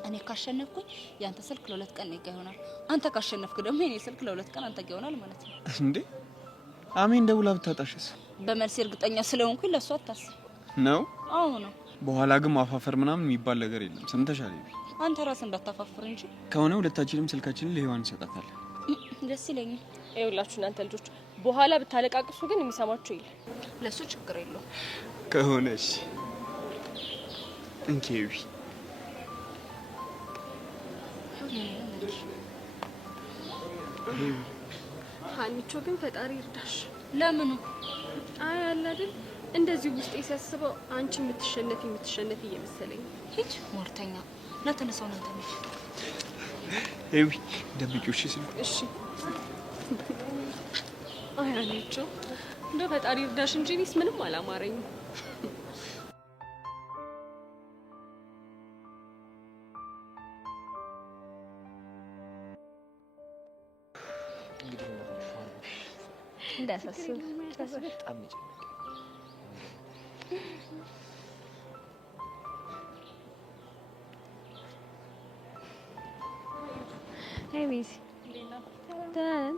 እኔ ካሸነፍኩኝ ያንተ ስልክ ለ2 ቀን እኔ ጋር ይሆናል። አንተ ካሸነፍክ ደግሞ የኔ ስልክ ለ2 ቀን አንተ ጋር ይሆናል ማለት ነው። እንዴ አሜን ደውላ ብታጣሽስ? በመልስ እርግጠኛ ስለሆንኩኝ ለሷ አታስብ ነው። አዎ ነው። በኋላ ግን ማፋፈር ምናምን የሚባል ነገር የለም። ሰምተሻል? አንተ ራስህ እንዳታፋፍር እንጂ። ከሆነ ሁለታችንም ስልካችንን ለሔዋን እንሰጣታለን። ደስ ይለኛል። ይኸውላችሁ እናንተ ልጆች በኋላ ብታለቃቅሱ ግን የሚሰማችሁ የለም። ለሱ ችግር የለውም ከሆነ እሺ እንኬዊ ሀኒቾ ግን ፈጣሪ ይርዳሽ። ለምኑ? አይ አለ አይደል እንደዚህ ውስጤ ሲያስበው አንቺ የምትሸነፊ እየመሰለኝ። ሂጅ ሞርተኛ እና ተነሳው ነው ተነሽ። ኤዊ ደብቂው እሺ ስልኩ። እሺ አይ ሀኒቾ እንደው ፈጣሪ ይርዳሽ እንጂ እኔስ ምንም አላማረኝም። እንዳሳስብ በጣም ይጨነቅ። Hey, Miss. Dad.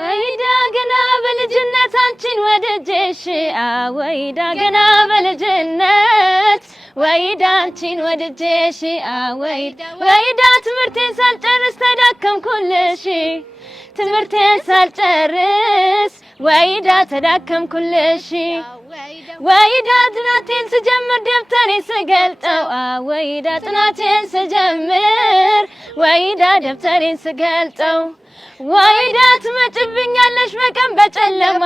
ወይዳ ገና በልጅነት አንቺን ወደጀሽ ወይዳ ገና በልጅነት ወይዳ አንቺን ወደጀሽ ወይዳ ትምህርቴን ሳልጨርስ ተዳከምኩልሽ ትምህርቴን ሳልጨርስ ወይዳ ተዳከምኩልሽ ወይዳ ጥናቴን ስጀምር ደብተሬን ስገልጠው ወይዳ ጥናቴን ስጀምር ወይዳ ደብተሬን ስገልጠው ወይዳ ትመጭብኛለሽ በቀን በጨለማ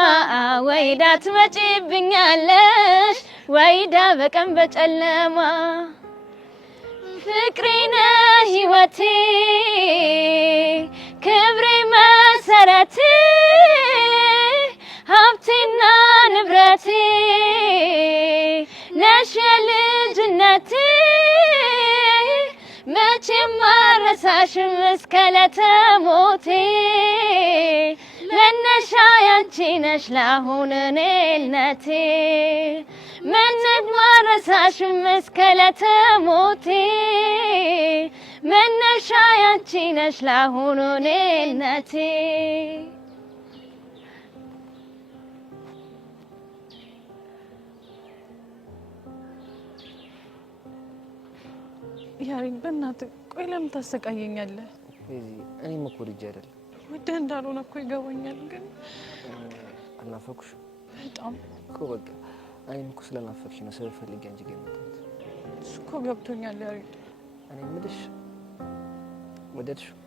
ወይዳ ትመጭብኛለሽ ወይዳ በቀን በጨለማ ፍቅሬ ነህ ሕይወቴ ክብሬ መሰረቴ ሀብቴና ንብረቴ ነሽ የልጅነቴ መቼም አልረሳሽም እስከ ዕለተ ሞቴ መነሻ ያንቺ ነሽ ለአሁን እኔነቴ መነሻ አልረሳሽም እስከ ዕለተ ሞቴ መነሻ ያንቺ ነሽ ለአሁን እኔነቴ ያሬን በእናትህ ቆይ ለምን ታሰቃየኛለህ? እኔም እኮ ልጅ አይደለም ወደህ እንዳልሆነ እኮ ይገባኛል፣ ግን አልናፈኩሽ በጣም እኮ በቃ እኔም እኮ ስለናፈቅሽ ነው ስለፈልግ አንቺ ጋር የመጣሁት። እሱ እኮ ገብቶኛል ያሬን። እኔ የምልሽ ወደድሽው?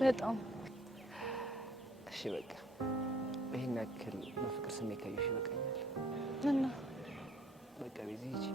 በጣም እሺ በቃ ይሄን ያክል በፍቅር ስሜት ካየሽ ይበቃኛል። እና በቃ ቤዛ ሂጂ።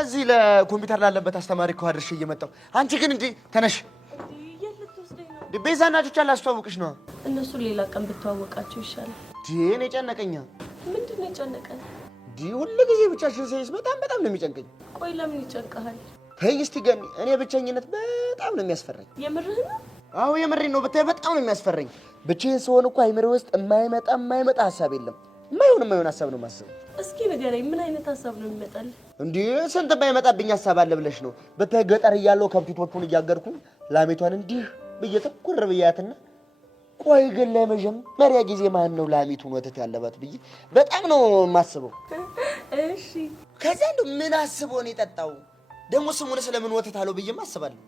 እዚህ ለኮምፒውተር ላለበት አስተማሪ እኮ አድርሼ እየመጣሁ አንቺ ግን እንዴ ተነሽ ቤዛና ቹቻ ላስተዋውቅሽ ነው እነሱ ሌላ ቀን ብትዋወቃቸው ይሻላል ዲኔ ጨነቀኛ ምንድነው የጨነቀን ሁሉ ጊዜ ብቻሽን ሳይስ በጣም ነው የሚጨንቀኝ ቆይ ለምን ይጨንቀሃል ተይ እስቲ ገኒ እኔ ብቸኝነት በጣም ነው የሚያስፈራኝ የምርህ ነው አዎ የምሬን ነው ብታይ በጣም ነው የሚያስፈራኝ ብቻዬን ስሆን እኮ አይምሮ ውስጥ የማይመጣ ሐሳብ የለም የማይሆን ሐሳብ ነው ማስበው እስኪ ንገረኝ ምን አይነት ሐሳብ ነው የሚመጣል እንዴ ስንት የማይመጣብኝ ሐሳብ አለ ብለሽ ነው ብታይ ገጠር እያለሁ ከብቶቹን እያገርኩ ላሜቷን እንዲህ በየተኩር በያትና ቆይ ግን ለመጀመሪያ ጊዜ ማን ነው ላሜቱን ወተት ያለባት ብዬ በጣም ነው ማስበው እሺ ከዛ እንደው ምን አስቦ ነው የጠጣው ደሞ ስሙን ስለምን ወተት አለው ብዬ ማስባለሁ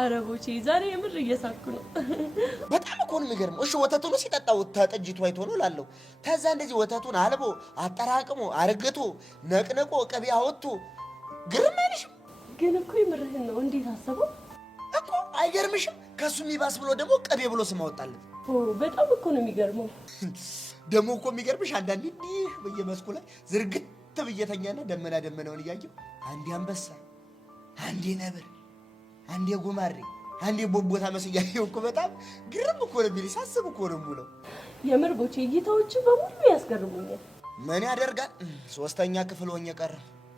አረቦቼ ዛሬ የምር እየሳኩ ነው በጣም እኮ ነው የሚገርመው እሺ ወተቱን ሲጠጣው ተጠጅቱ አይቶ ነው ላለው ተዛ እንደዚህ ወተቱን አልቦ አጠራቅሞ አርግቶ ነቅነቆ ቅቤ አወጥቶ ግርም አይልሽም ግን እኮ የምርህን ነው እንዴት አሰበው እኮ አይገርምሽም ከሱ የሚባስ ብሎ ደግሞ ቅቤ ብሎ ስም አወጣለት በጣም እኮ ነው የሚገርመው ደግሞ እኮ የሚገርምሽ አንዳንዴ እንዲህ በየመስኩ ላይ ዝርግት ብየተኛና ደመናውን እያየው አንዴ አንበሳ አንዴ ነብር አንዴ ጉማሬ አንዴ ቦቦታ መስያየው እኮ በጣም ግርም እኮ ነው ቢልሽ ሳስብ እኮ ነው ሙሉ የምር ቦቼ እይታዎች በሙሉ ያስገርሙኛል ምን ያደርጋል ሶስተኛ ክፍል ሆኜ ቀረ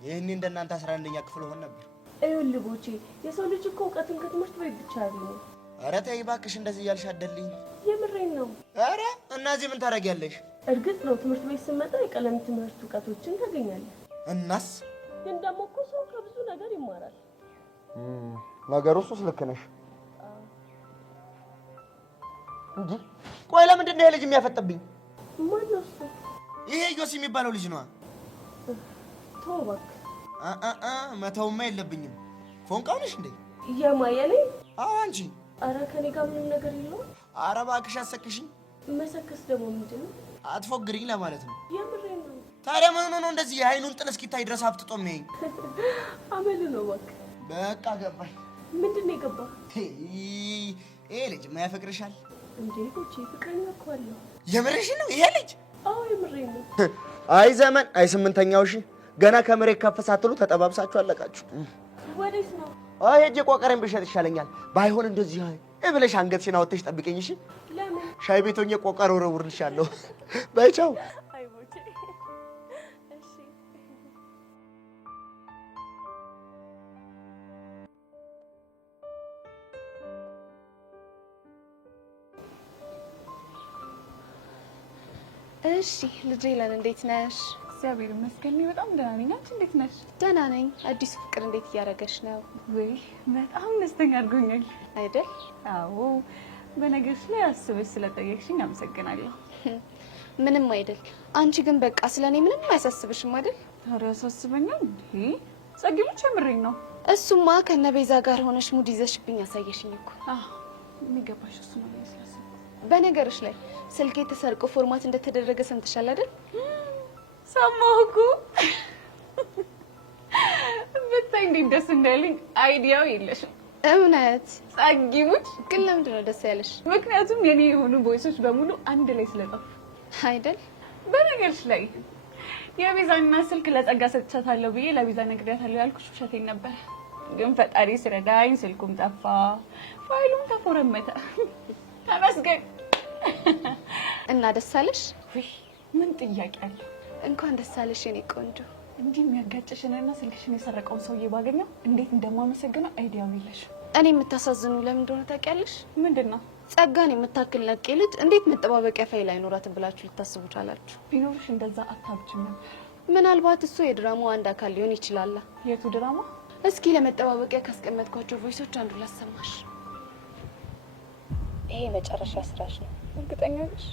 ይሄኔ እንደናንተ 11ኛ ክፍል ሆነ ነበር አይወል ቦቼ የሰው ልጅ እኮ እውቀትን ከትምህርት ቤት ብቻ አይደለም ኧረ ተይ እባክሽ እንደዚህ እያልሽ አደልኝ የምሬን ነው ኧረ እናዚህ ምን ታረጊያለሽ እርግጥ ነው ትምህርት ቤት ስመጣ የቀለም ትምህርት እውቀቶችን ታገኛለህ እናስ ግን ደግሞ እኮ ሰው ከብዙ ነገር ይማራል ነገሩስ ልክ ነሽ እንዴ ቆይ ለምንድን ነው ልጅ የሚያፈጥብኝ ማን ነው እሱ ይሄ ዮሲ የሚባለው ልጅ ነው ተወክ መተውማ የለብኝም ፎንቃው ነሽ እንዴ የማየኔ አዎ አንቺ ኧረ ከኔ ጋር ምንም ነገር የለውም ኧረ እባክሽ አሰክሽኝ መሰከስ ደግሞ ምንድን ነው አትፎግሪኝ ለማለት ነው የምሬን ነው ታዲያ ምን ነው እንደዚህ የአይኑን ጥል እስኪታይ ድረስ አፍጥጦ የሚያየኝ አመል ነው እባክህ በቃ ገባኝ ምንድን ነው የገባህ ይሄ ልጅ ማያፈቅርሻል እንዴ ቦቼ ፍቅረኛ እኮ አለው የምርሽን ነው ይሄ ልጅ አዎ የምሬን ነው አይ ዘመን አይ ስምንተኛው ሺ ገና ከመሬት ከፍ ሳትሉ ተጠባብሳችሁ አለቃችሁ ወዴት ነው አይ ሄጄ ቆቀሬን ብሸጥ ይሻለኛል ባይሆን እንደዚህ ብለሽ አንገትሽን አውጥተሽ ጠብቀኝ እሺ ለምን ሻይ ቤት ሆኜ ቆቀር ወረውርልሻለሁ በይ ቻው አይ ቦቼ እሺ እሺ ልጄ ለን እንዴት ነሽ እግዚአብሔር ይመስገን በጣም ደህና ነኝ አንቺ እንዴት ነሽ ደህና ነኝ አዲስ ፍቅር እንዴት እያደረገሽ ነው ወይ በጣም ደስተኛ አድርጎኛል አይደል አዎ በነገርሽ ላይ አስበሽ ስለጠየቅሽኝ አመሰግናለሁ ምንም አይደል አንቺ ግን በቃ ስለኔ ምንም አያሳስብሽም አይደል ታዲያ ያሳስበኛል እንዴ ጸጊሙች የምሬን ነው እሱማ ከነቤዛ ጋር ሆነሽ ሙድ ይዘሽብኝ ያሳየሽኝ እኮ የሚገባሽ እሱ ነው ያስላሰ በነገርሽ ላይ ስልኬ ተሰርቆ ፎርማት እንደተደረገ ሰምተሻል አይደል ሰማሁ እኮ ብታይ እንዴት ደስ እንዳለኝ አይዲያው የለሽም እውነት ጸጊሙች ግን ለምንድን ነው ደስ ያለሽ ምክንያቱም የኔ የሆኑ ቮይሶች በሙሉ አንድ ላይ ስለጠፉ አይደል በነገርሽ ላይ የቤዛና ስልክ ለጸጋ ሰጥቻታለሁ ብዬ ለቤዛ ነግሬያታለሁ ያልኩሽ ውሸቴን ነበር ግን ፈጣሪ ሲረዳኝ ስልኩም ጠፋ ፋይሉም ተፎረመተ ተመስገን እና ደስ አለሽ ምን ጥያቄ አለ እንኳን ደስ አለሽ የኔ ቆንጆ እንዲህ የሚያጋጭሽንና ስልክሽን የሰረቀውን ሰውዬ ባገኘው እንዴት እንደማመሰግነው አይዲያው የለሽ እኔ የምታሳዝኑ ለምን እንደሆነ ታውቂያለሽ ምንድነው ጸጋን የምታክል ነቄ ልጅ እንዴት መጠባበቂያ ፋይል አይኖራትም ብላችሁ ልታስቡ ቻላችሁ ቢኖርሽ እንደዛ አታብችም ነበር ምናልባት እሱ የድራማው አንድ አካል ሊሆን ይችላል የቱ ድራማ እስኪ ለመጠባበቂያ ካስቀመጥኳቸው ቮይሶች አንዱ ላሰማሽ ይሄ መጨረሻ ስራሽ ነው እርግጠኛ ነሽ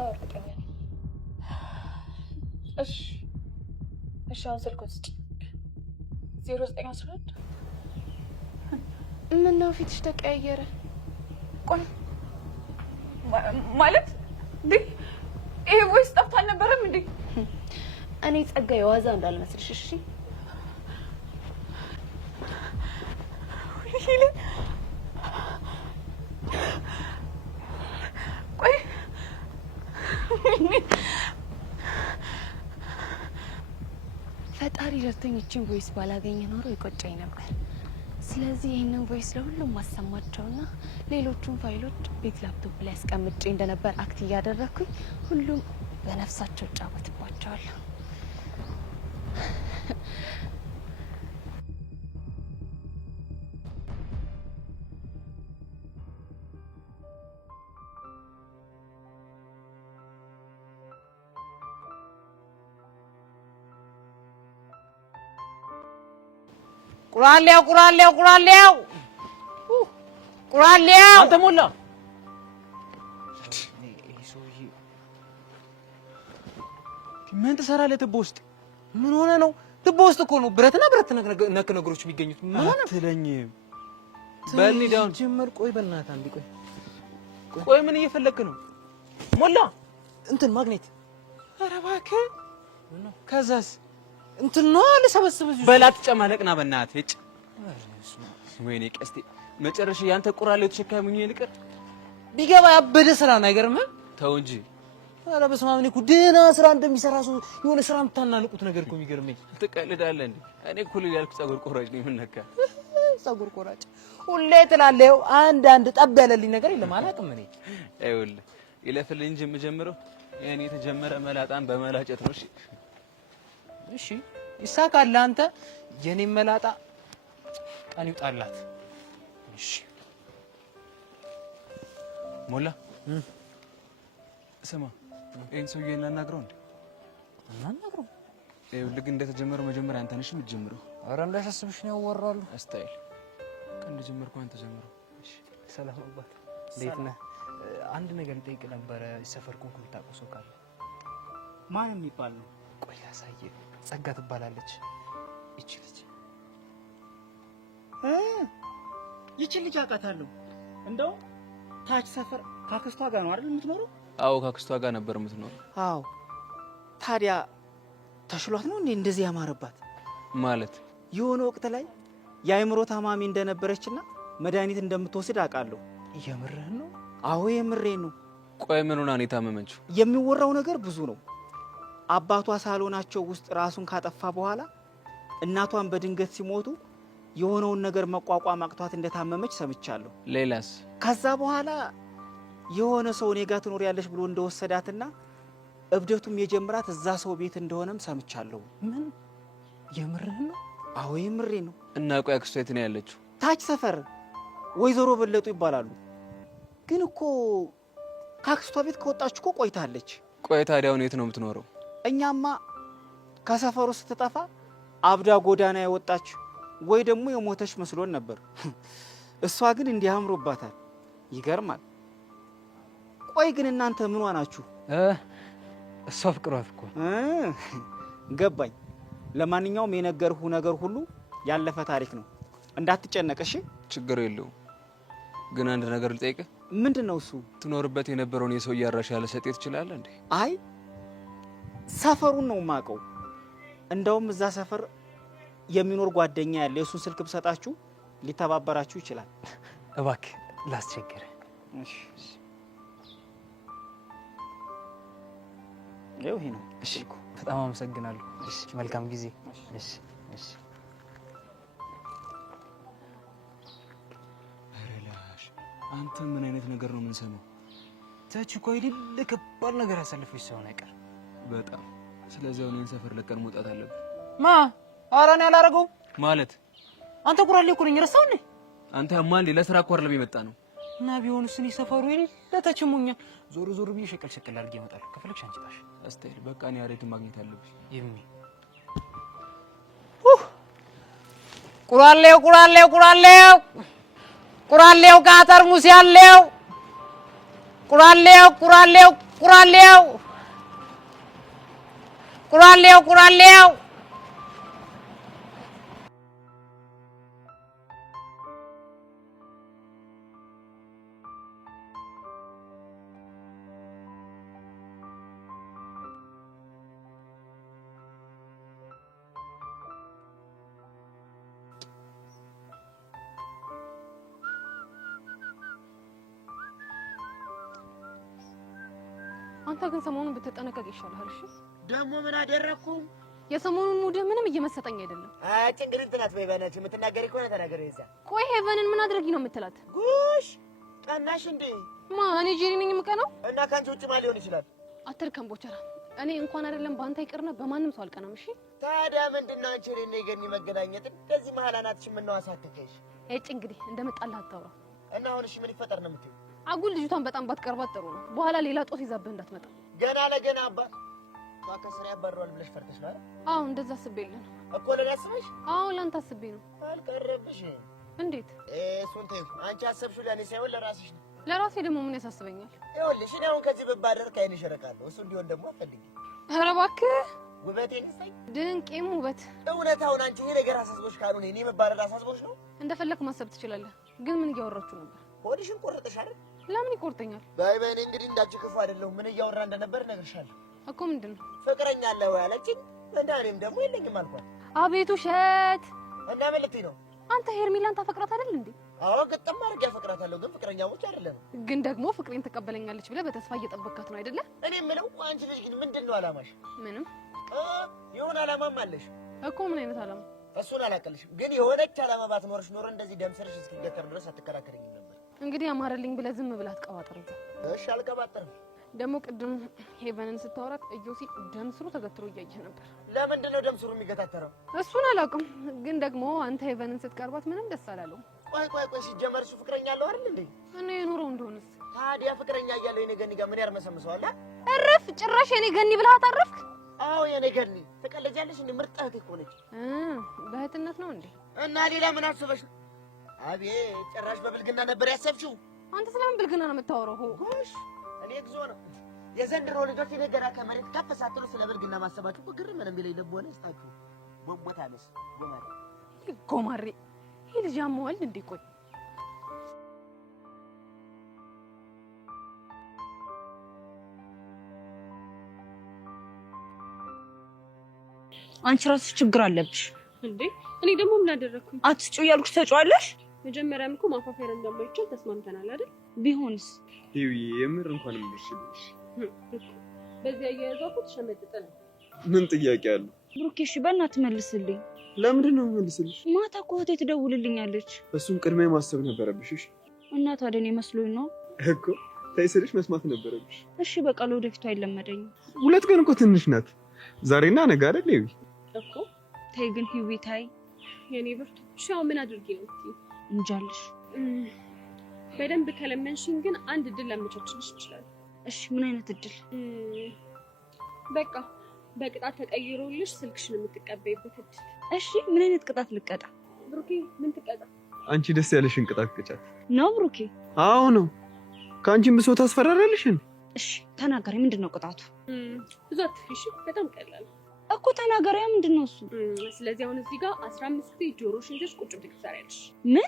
አዎ እርግጠኛ ነኝ እሺ አሁን ስልኩን ስጪ 0911 ምነው ፊትሽ ተቀያየረ ቆይ ማለት ይሄ ወይስ ጠፍቶ አልነበረም እንዴ እኔ ጸጋ የዋዛ እንዳልመስልሽ እሺ ፈጣሪ ረድቶኝ እቺን ቮይስ ባላገኘ ኖሮ ይቆጨኝ ነበር። ስለዚህ ይህንን ቮይስ ለሁሉም ማሰማቸውና ሌሎቹን ፋይሎች ቤት ላፕቶፕ ላይ አስቀምጬ እንደነበር አክት እያደረኩኝ ሁሉም በነፍሳቸው ጫወትባቸዋለሁ። ቁራሌው አንተ ሞላ ምን ትሰራለህ ትቦ ውስጥ? ምን ሆነ ነው? ትቦ ውስጥ እኮ ነው ብረትና ብረት ነክ ነገሮች የሚገኙት። ምን ሆነ አትለኝም? በልኒ ዳውን ጀመር። ቆይ በእናትህ አንዴ ቆይ ምን እየፈለክ ነው? ሞላ እንትን ማግኔት። ኧረ እባክህ ከዛስ እንትን ነው ለሰበስበው በላት ጨማለቅና በእናትህ እጭ ወይኔ ቀስቴ መጨረሻ ያንተ ቁራሌው ተሸካሚኝ ይልቀር ቢገባ ያበደ ስራ ነው። አይገርምም? ተው እንጂ። ኧረ በስመ አብ። እኔ እኮ ደህና ስራ እንደሚሰራ ሰው የሆነ ስራ የምታናንቁት ነገር እኮ የሚገርመኝ። ትቀልዳለህ እንዴ? እኔ እኮ ያልኩት ፀጉር ቆራጭ ነው። ምን ነካ? ፀጉር ቆራጭ ሁሌ ትላለህ። አንድ ጠብ ያለልኝ ነገር የለም። አላውቅም እኔ። ይኸውልህ ይለፍልኝ እንጂ የምጀምረው የኔ የተጀመረ መላጣን በመላጨት ነው። እሺ ይሳካል። አንተ የኔ መላጣ ቀን ይውጣላት። እሺ ሞላ ስማ፣ ይሄን ሰውዬ እናናግረው እንዴ? እናናግረው። ይኸውልህ ግን እንደተጀመረው መጀመሪያ አንተ ነሽ የምትጀምረው። ኧረ እንዳያሳስብሽ ነው ያወራሉ። አስታይል ቀን እንደጀመርኩ አንተ ጀምረው። እሺ ሰላም አባት፣ እንዴት ነህ? አንድ ነገር ልጠይቅ ነበረ። ሰፈርኩን የምታውቀው ሰው ካለ? ማን የሚባል ነው? ቆይ ላሳየህ። ጸጋ ትባላለች። ይቺ ልጅ አውቃታለሁ። እንደው ታች ሰፈር ካክስቷ ጋር ነው አይደል የምትኖረው? አዎ ካክስቷ ጋር ነበር የምትኖረው። አዎ ታዲያ ተሽሏት ነው እንዴ እንደዚህ ያማረባት? ማለት የሆነ ወቅት ላይ የአእምሮ ታማሚ እንደነበረችና መድኃኒት እንደምትወስድ አውቃለሁ። የምርህን ነው? አዎ የምሬን ነው። ቆይ ምን ሆና ነው የታመመችው? የሚወራው ነገር ብዙ ነው። አባቷ ሳሎናቸው ውስጥ ራሱን ካጠፋ በኋላ እናቷን በድንገት ሲሞቱ የሆነውን ነገር መቋቋም አቅቷት እንደታመመች ሰምቻለሁ። ሌላስ? ከዛ በኋላ የሆነ ሰው እኔ ጋር ትኖሪያለሽ ብሎ እንደወሰዳትና እብደቱም የጀመራት እዛ ሰው ቤት እንደሆነም ሰምቻለሁ። ምን? የምርህን ነው? አዎ የምሬን ነው። እና ቆይ አክስቷ የት ነው ያለችው? ታች ሰፈር ወይዘሮ በለጡ ይባላሉ። ግን እኮ ካክስቷ ቤት ከወጣች እኮ ቆይታለች። ቆይ ታዲያ አሁን የት ነው የምትኖረው? እኛማ ከሰፈሩ ስትጠፋ አብዳ ጎዳና የወጣች ወይ ደግሞ የሞተች መስሎን ነበር። እሷ ግን እንዲህ አምሮባታል። ይገርማል። ቆይ ግን እናንተ ምን ዋናችሁ? እሷ ፍቅሯት እኮ ገባኝ። ለማንኛውም የነገርሁ ነገር ሁሉ ያለፈ ታሪክ ነው። እንዳትጨነቅ እሺ? ችግር የለውም። ግን አንድ ነገር ልጠይቅህ። ምንድነው እሱ? ትኖርበት የነበረውን የሰው ያራሽ ያለ ሰጤ ትችላለህ እንዴ? አይ ሰፈሩን ነው የማውቀው። እንደውም እዛ ሰፈር የሚኖር ጓደኛ ያለ የሱን ስልክ ብሰጣችሁ ሊተባበራችሁ ይችላል። እባክህ ላስቸግር። እሺ ይሄ ነው። እሺ በጣም አመሰግናለሁ። እሺ መልካም ጊዜ። እሺ እሺ። አረላሽ አንተ ምን አይነት ነገር ነው የምንሰማው? ታች እኮ አይደል ከባድ ነገር ያሳልፈሽ ሰው ነገር በጣም። ስለዚህ አሁን ሰፈር ለቀን መውጣት አለብን። ማ አራኔ ያላረገው ማለት አንተ ቁራሌ እኮ ነኝ። ረሳው እንዴ? አንተ ማን ለስራ እኮ አይደለም የመጣ ነው። እና ቢሆንስ እኔ ሰፈሩ ይል ለተቸሙኛ ዞር ብዬ ሸቀል አድርጌ እመጣለሁ። ከፈለግሽ አንቺ ታሽ አስተይል። በቃ እኔ አሬት ማግኘት አለብኝ። ይምኒ ቁራሌው ከጠርሙስ ያለው ቁራሌው አንተ አንተ ግን ሰሞኑን ብትጠነቀቅ ይሻላል። እሺ ደግሞ ምን አደረኩ? የሰሞኑን ሙድህ ምንም እየመሰጠኝ አይደለም። ጭንግል እንትናት በይባናች የምትናገሪ ከሆነ ተናገሪ። ይዛ ቆይ ሄቨንን ምን አድርጊ ነው የምትላት? ጉሽ ቀናሽ እንዴ? እኔ ጄሪ ነኝ የምቀናው? እና ካንቺ ውጭ ማን ሊሆን ይችላል? አትርከም ቦቸራ። እኔ እንኳን አይደለም ባንተ ይቅርና በማንም ሰው አልቀናም። እሺ ታዲያ ምንድነው አንቺ እኔና የገኒ መገናኘት እንደዚህ መሀል አናትሽ ምን ነው አሳከከሽ? እንግዲህ እንደመጣልህ አታውራ። እና አሁን እሺ ምን ይፈጠር ነው የምትይው? አጉል ልጅቷን በጣም ባትቀርባት ጥሩ ነው። በኋላ ሌላ ጦስ ይዛብህ እንዳትመጣ። ገና ለገና አባት ከስራ ያባረዋል ብለሽ ፈርተሽ ነው አይደል? አዎ እንደዛ አስቤልህ እኮ ለኔ አስበሽ? አዎ ላንተ አስቤ ነው። አልቀረብሽ። እንዴት? እሱን ተይው። አንቺ አሰብሽው ለኔ ሳይሆን ለራስሽ ነው። ለራሴ ደግሞ ምን ያሳስበኛል? ይኸውልሽ እኔ አሁን ከዚህ ብባደር ከዓይንሽ እርቃለሁ። እሱ እንዲሆን ደግሞ አትፈልጊ። ኧረ እባክህ ውበቴን ይስጠኝ። ድንቄም ውበት። እውነታውን አንቺ ይሄ ነገር አሳስቦሽ ካልሆነ እኔ መባረር አሳስቦሽ ነው? እንደፈለክ ማሰብ ትችላለህ። ግን ምን እያወራችሁ ነበር? ሆድሽን ቆርጠሽ አይደል? ለምን ይቆርጠኛል? በይ በይ። እኔ እንግዲህ እንዳንቺ ክፉ አይደለሁም። ምን እያወራ እንደነበር እነግርሻለሁ እኮ። ምንድን ነው? ፍቅረኛ አለ ወይ አለችኝ። እና እኔም ደግሞ የለኝም አልኳት። አቤት ውሸት! እና ምን ልትይ ነው? አንተ ሄርሜላን ታፈቅራት አይደል እንዴ? አዎ ግጥም አድርጌ አፈቅራታለሁ። ግን ፍቅረኛሞች አይደለንም። ግን ደግሞ ፍቅሬን ትቀበለኛለች ብለህ በተስፋ እየጠበቅካት ነው አይደለ? እኔ የምለው አንቺ ልጅ ግን ምንድን ነው አላማሽ? ምንም። የሆነ አላማም አለሽ እኮ። ምን አይነት አላማ? እሱን አላውቅልሽም። ግን የሆነች አላማ ባትኖርሽ ኖሮ እንደዚህ ደም ስርሽ እስኪገተር ድረስ አትከራከረኝም ነበር። እንግዲህ አማረልኝ ብለህ ዝም ብለህ አትቀባጥር። እሺ አልቀባጥርም። ደግሞ ቅድም ሄቨንን ስታወራት እዮሲ ደም ስሩ ተገትሮ እያየህ ነበር። ለምንድን ነው ደም ስሩ የሚገታተረው? እሱን አላውቅም። ግን ደግሞ አንተ ሄቨንን ስትቀርባት ምንም ደስ አላለውም። ቆይ ሲጀመር እሱ ፍቅረኛ አለው አይደል እንዴ? እኔ የኖረው እንደሆነስ ታዲያ ፍቅረኛ እያለው የኔ ገኒ ጋር ምን ያርመሰምሰዋል? እረፍ! ጭራሽ የኔ ገኒ ብለህ አታረፍክ? አዎ የኔ ገኒ ትቀለጃለሽ እንዴ? ምርጥ እህቴ እኮ ነች። በእህትነት ነው እንዴ? እና ሌላ ምን አስበሽ ነው? አቤት ጭራሽ በብልግና ነበር ያሰብሽው። አንተ ስለምን ብልግና ነው የምታወራው? ጎሽ እኔ እግዚኦ ነው የዘንድሮ ልጆች የነገራ ከመሬት ከፍ ሳትሉ ስለ ብልግና ማሰባችሁ እኮ ግርም ነው የሚለኝ። ልቦና ይስጣችሁ። ቦቦታለስ ጎማሬ ይሄ ልጅ ያመዋል እንዴ? ቆይ አንቺ ራስሽ ችግር አለብሽ እንዴ? እኔ ደግሞ ምን አደረኩኝ? አትጩ ያልኩሽ ተጫዋለሽ። መጀመሪያም እኮ ማፋፈር እንደማይቻል ተስማምተናል አይደል? ቢሆንስ ይው የምር እንኳን ምርሽልሽ። በዚያ እያያዛኩ ተሸመጥጠን። ምን ጥያቄ አለ? ብሩኬ እሺ በእናትህ መልስልኝ። ለምንድን ነው መልስልሽ? ማታ እኮ እህቴ ትደውልልኛለች። እሱን ቅድሚያ ማሰብ ነበረብሽ። እሺ እና ታዲያ እኔ መስሎኝ ነው እኮ ታይስልሽ መስማት ነበረብሽ። እሺ በቃ ለወደፊቱ አይለመደኝም። ሁለት ቀን እኮ ትንሽ ናት። ዛሬና ነገ አይደል? ይው እኮ ተይ ግን ሂዊ ታይ የኔ ብርቱ ሻው ምን አድርጌ ነው እትይ? እንጃልሽ። በደንብ ከለመንሽኝ ግን አንድ እድል ላመቻችልሽ ይችላል። እሺ ምን አይነት እድል? በቃ በቅጣት ተቀይሮልሽ ስልክሽን የምትቀበይበት እድል። እሺ ምን አይነት ቅጣት ልቀጣ? ብሩኬ ምን ትቀጣ? አንቺ ደስ ያለሽን ቅጣት ቅጫት ነው ብሩኬ? አዎ ነው። ከአንቺም ብሶ ታስፈራራለሽን? እሺ ተናገሪ፣ ምንድነው ቅጣቱ? ብዙ አትፍሽ፣ በጣም ቀላል እኮ ተናገሪያ። ምንድነው እሱ? ስለዚህ አሁን እዚህ ጋር 15 ጊዜ ጆሮሽን ይዘሽ ቁጭ ብድግ ትሰሪያለሽ። ምን?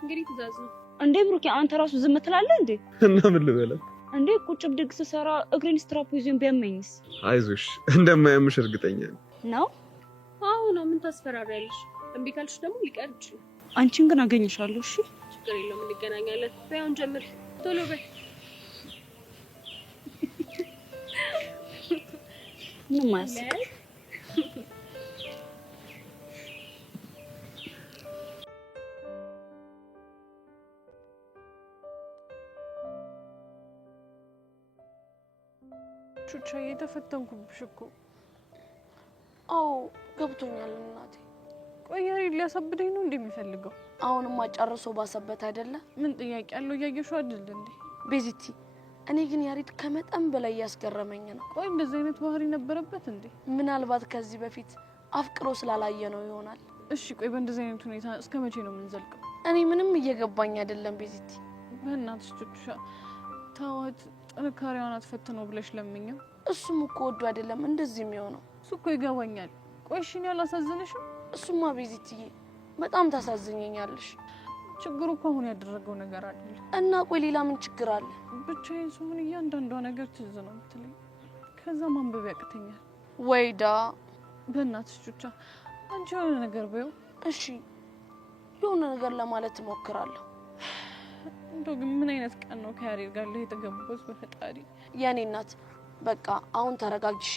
እንግዲህ ትእዛዝ ነው እንዴ ብሩኬ? አንተ ራሱ ዝም ትላለህ እንዴ? እና ምን ልበላት እንዴ? ቁጭ ብድግ ስሰራ እግሬን ስትራፕ ይዞኝ ቢያመኝስ? አይዞሽ እንደማያምሽ እርግጠኛ ነው። አዎ ነው። ምን ታስፈራሪያለሽ? እምቢ ካልሽ ደግሞ ሊቀር ይችላል። አንቺን ግን አገኝሻለሁ። እሺ ችግር የለውም፣ እንገናኛለን። በይ አሁን ጀምሪ፣ ቶሎ በይ። ምን ማለት ቹቻ የተፈተንኩብሽ እኮ። አዎ ገብቶኛል እናቴ። ቆይ ያሬድ ሊያሳብደኝ ነው እንደሚፈልገው? አሁንማ ጨርሶ ባሰበት አይደለ? ምን ጥያቄ አለው? እያየሽው አይደል እንዴ? ቤዚቲ እኔ ግን ያሬድ ከመጠን በላይ ያስገረመኝ ነው። ቆይ እንደዚህ አይነት ባህሪ ነበረበት እንዴ? ምናልባት ከዚህ በፊት አፍቅሮ ስላላየ ነው ይሆናል። እሺ ቆይ በእንደዚህ አይነት ሁኔታ እስከ መቼ ነው የምንዘልቀው? እኔ ምንም እየገባኝ አይደለም ቤዚቲ። በእናትሽ ቹቻ ተዋት፣ ጥንካሬዋን አትፈትነው ብለሽ ለምኝው። እሱም እኮ ወዶ አይደለም እንደዚህ የሚሆነው። እሱ እኮ ይገባኛል። ቆይ እሺ እኔ አላሳዝንሽም? እሱማ ቤዚትዬ በጣም ታሳዝኘኛለሽ። ችግሩ እኮ አሁን ያደረገው ነገር አይደለም። እና ቆይ ሌላ ምን ችግር አለ? ብቻዬን ስሆን እያንዳንዷ ነገር ትዝ ነው የምትለኝ። ከዛ ማንበብ ያቅተኛል። ወይዳ በእናትሽ ቹቻ አንቺ የሆነ ነገር በይው። እሺ የሆነ ነገር ለማለት እሞክራለሁ። እንደው ግን ምን አይነት ቀን ነው ከያሬድ ጋር ላይ የተገባሁት? በፈጣሪ የኔ እናት በቃ አሁን ተረጋግሽ።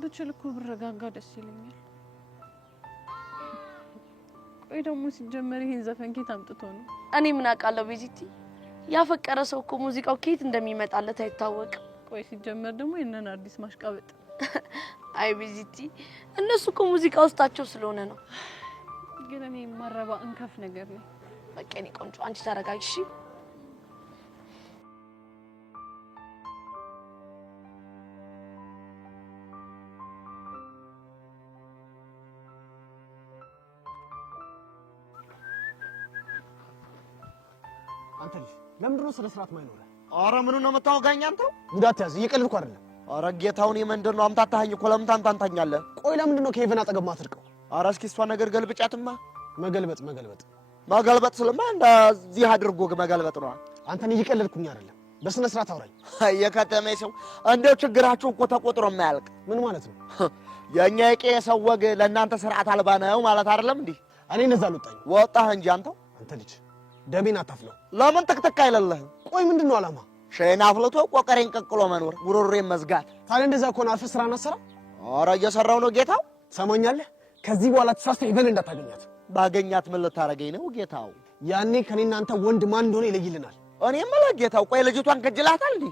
ብችል እኮ ብረጋጋ ደስ ይለኛል። ቆይ ደግሞ ሲጀመር ይሄን ዘፈን ከየት አምጥቶ ነው? እኔ ምን አውቃለሁ ቤዚቲ። ያፈቀረ ሰው እኮ ሙዚቃው ከየት እንደሚመጣለት አይታወቅም። ቆይ ሲጀመር ደግሞ የነን አዲስ ማሽቃበጥ። አይ ቤዚቲ፣ እነሱ እኮ ሙዚቃ ውስጣቸው ስለሆነ ነው። ግን እኔ ማረባ እንከፍ ነገር ነው። በቃ እኔ ቆንጆ አንቺ ተረጋግሽ። አንተ ልጅ ለምንድን ነው ስነ ስርዓት ማይኖር? ኧረ ምኑ ነው የምታወጋኝ አንተ? ጉዳት ያዝ። እየቀለድኩ አይደለም። ኧረ ጌታውን የመንደር ነው አምታታኸኝ እኮ። ለምን ታንታኛለህ? ቆይ ለምንድን ነው ከሄቨን አጠገብ ማትርቀው? ኧረ እስኪ እሷ ነገር ገልብጫትማ። መገልበጥ ስለማ እንደዚህ አድርጎ መገልበጥ ነው። አንተን እየቀለድኩኝ አይደለም። በስነ ስርዓት አውራኝ። የከተሜ ሰው እንደው ችግራችሁ እኮ ተቆጥሮ የማያልቅ። ምን ማለት ነው? የኛ የቄ ሰው ወግ ለእናንተ ስርዓት አልባ ነው ማለት አይደለም እንዴ? እኔ እነዛ አልወጣኝ። ወጣህ እንጂ አንተው። አንተ ልጅ ደሜን አታፍለው። ለምን ትክትክ አይለለህም? ቆይ ምንድን ነው ዓላማ? ሸይን አፍልቶ ቆቀሬን ቀቅሎ መኖር፣ ጉሮሮዬን መዝጋት። ታዲያ እንደዛ ከሆነ አርፈህ ስራን አሰራ። ኧረ እየሰራው ነው ጌታው። ሰማኛለህ? ከዚህ በኋላ ተሳስተህ ሄቨን እንዳታገኛት። ባገኛት ምን ልታረገኝ ነው ጌታው? ያኔ ከኔና አንተ ወንድ ማን እንደሆነ ይለይልናል። እኔ መለ ጌታው። ቆይ ልጅቷን ከጅላታል እንዴ?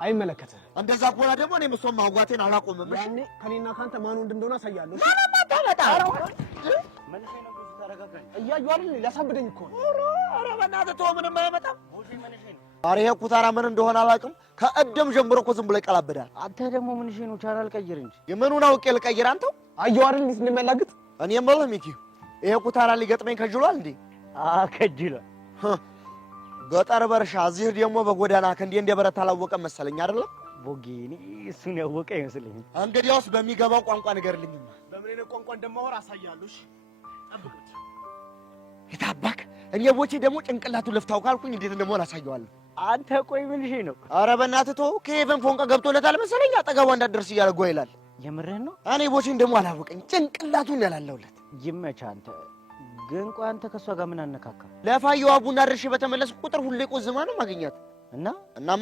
አይመለከትህ። እንደዛ ከሆነ ደግሞ እኔ ምሶም ማዋቴን አላቆምም። ያኔ ከኔና ካንተ ማን ወንድ እንደሆነ አሳያለሁ። እያዩ አይደል? ሊያሳብደኝ እኮ ነው። ኧረ በእናትህ ተው፣ ምንም አይመጣም። ኧረ ይሄ ኩታራ ምን እንደሆነ አላውቅም። ከእድም ጀምሮ እኮ ዝም ብሎ ይቀላብዳል። አንተ ደግሞ ምን ነው ቻናል ቀይር እንጂ። የምኑን አውቄ ልቀይር? አንተው አየሁ አይደል እንዴት እንደሚያላግጥ። እኔ የምልህ ሚኪ፣ ይሄ ኩታራ ሊገጥመኝ ከጅሏል እንዴ? ከጅሏል። ገጠር በርሻ፣ እዚህ ደግሞ በጎዳና ከእንዴ እንደ በረት አላወቀም መሰለኝ አይደለም? ቦጌኒ እሱን ያወቀ አይመስልኝም። እንግዲያውስ በሚገባው ቋንቋ ንገርልኝማ። በምን አይነት ቋንቋ እንደማወራ አሳያለሁ። እሺ ጠብቁት። የታባክ እኔ ቦቼ ደግሞ ጭንቅላቱ ለፍታው ካልኩኝ እንዴት እንደሆነ አሳየዋለሁ። አንተ ቆይ ምን ነው? ኧረ በእናትህ ተው። ከሄቨን ፎንቃ ገብቶለታል መሰለኝ። አጠገቧ እንዳትደርስ እያለ ጓ ይላል። የምርህን ነው? እኔ ቦቼን ደግሞ አላወቀኝ። ጭንቅላቱን ያላለውለት ይመችህ አንተ። ግን ቆይ አንተ ከሷ ጋር ምን አነካካ? ለፋየዋ ቡና ድርሼ በተመለስኩ ቁጥር ሁሌ ቆዝማ ነው ማግኛት እና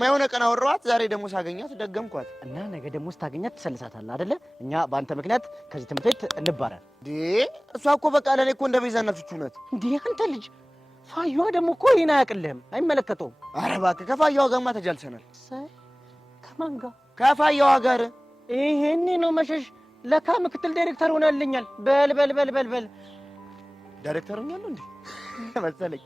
የሆነ ቀን አወራኋት። ዛሬ ደግሞ ሳገኛት ደገምኳት። እና ነገ ደግሞ ስታገኛት ትሰልሳታለህ አይደለ? እኛ በአንተ ምክንያት ከዚህ ትምህርት ቤት እንባረር። እሷ እኮ በቃ ለእኔ እኮ እንደ ቤዛነት ፍቹ ናት። እንዴ አንተ ልጅ፣ ፋየዋ ደግሞ እኮ ይሄን አያውቅልህም፣ አይመለከተውም። ኧረ እባክህ ከፋየዋ ጋርማ ተጃልሰናል። ከማን ጋር? ከፋየዋ ጋር። ይሄኔ ነው መሸሽ። ለካ ምክትል ዳይሬክተር ሆነልኛል። በል በል በል በል በል ዳይሬክተር ሆኛለሁ እንዴ መሰለኝ።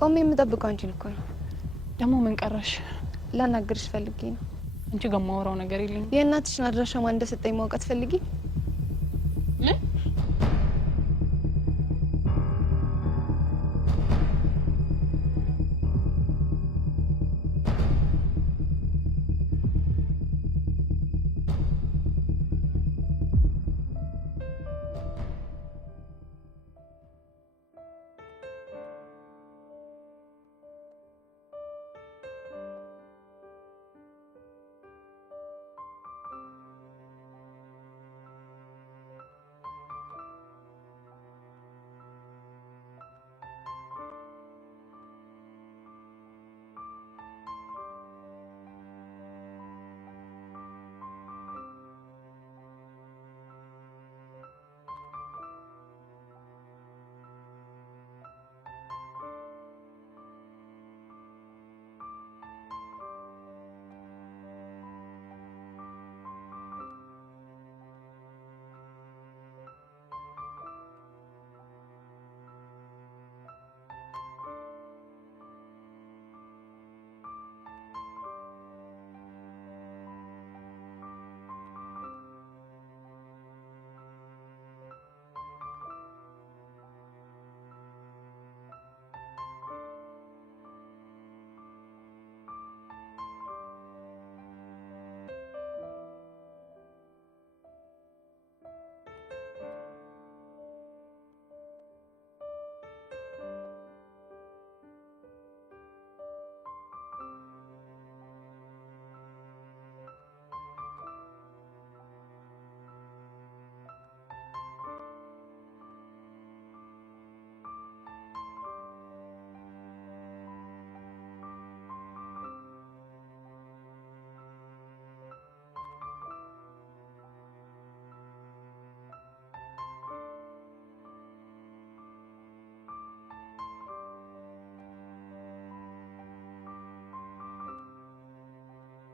ቆሜ የምጠብቀው አንቺን እኮ ነው። ደግሞ ምን ቀረሽ? ላናግርሽ ፈልጌ ነው። አንቺ ጋር የማወራው ነገር የለኝም። የእናትሽን አድራሻ ማን እንደሰጠኝ ማውቃት ፈልጊ።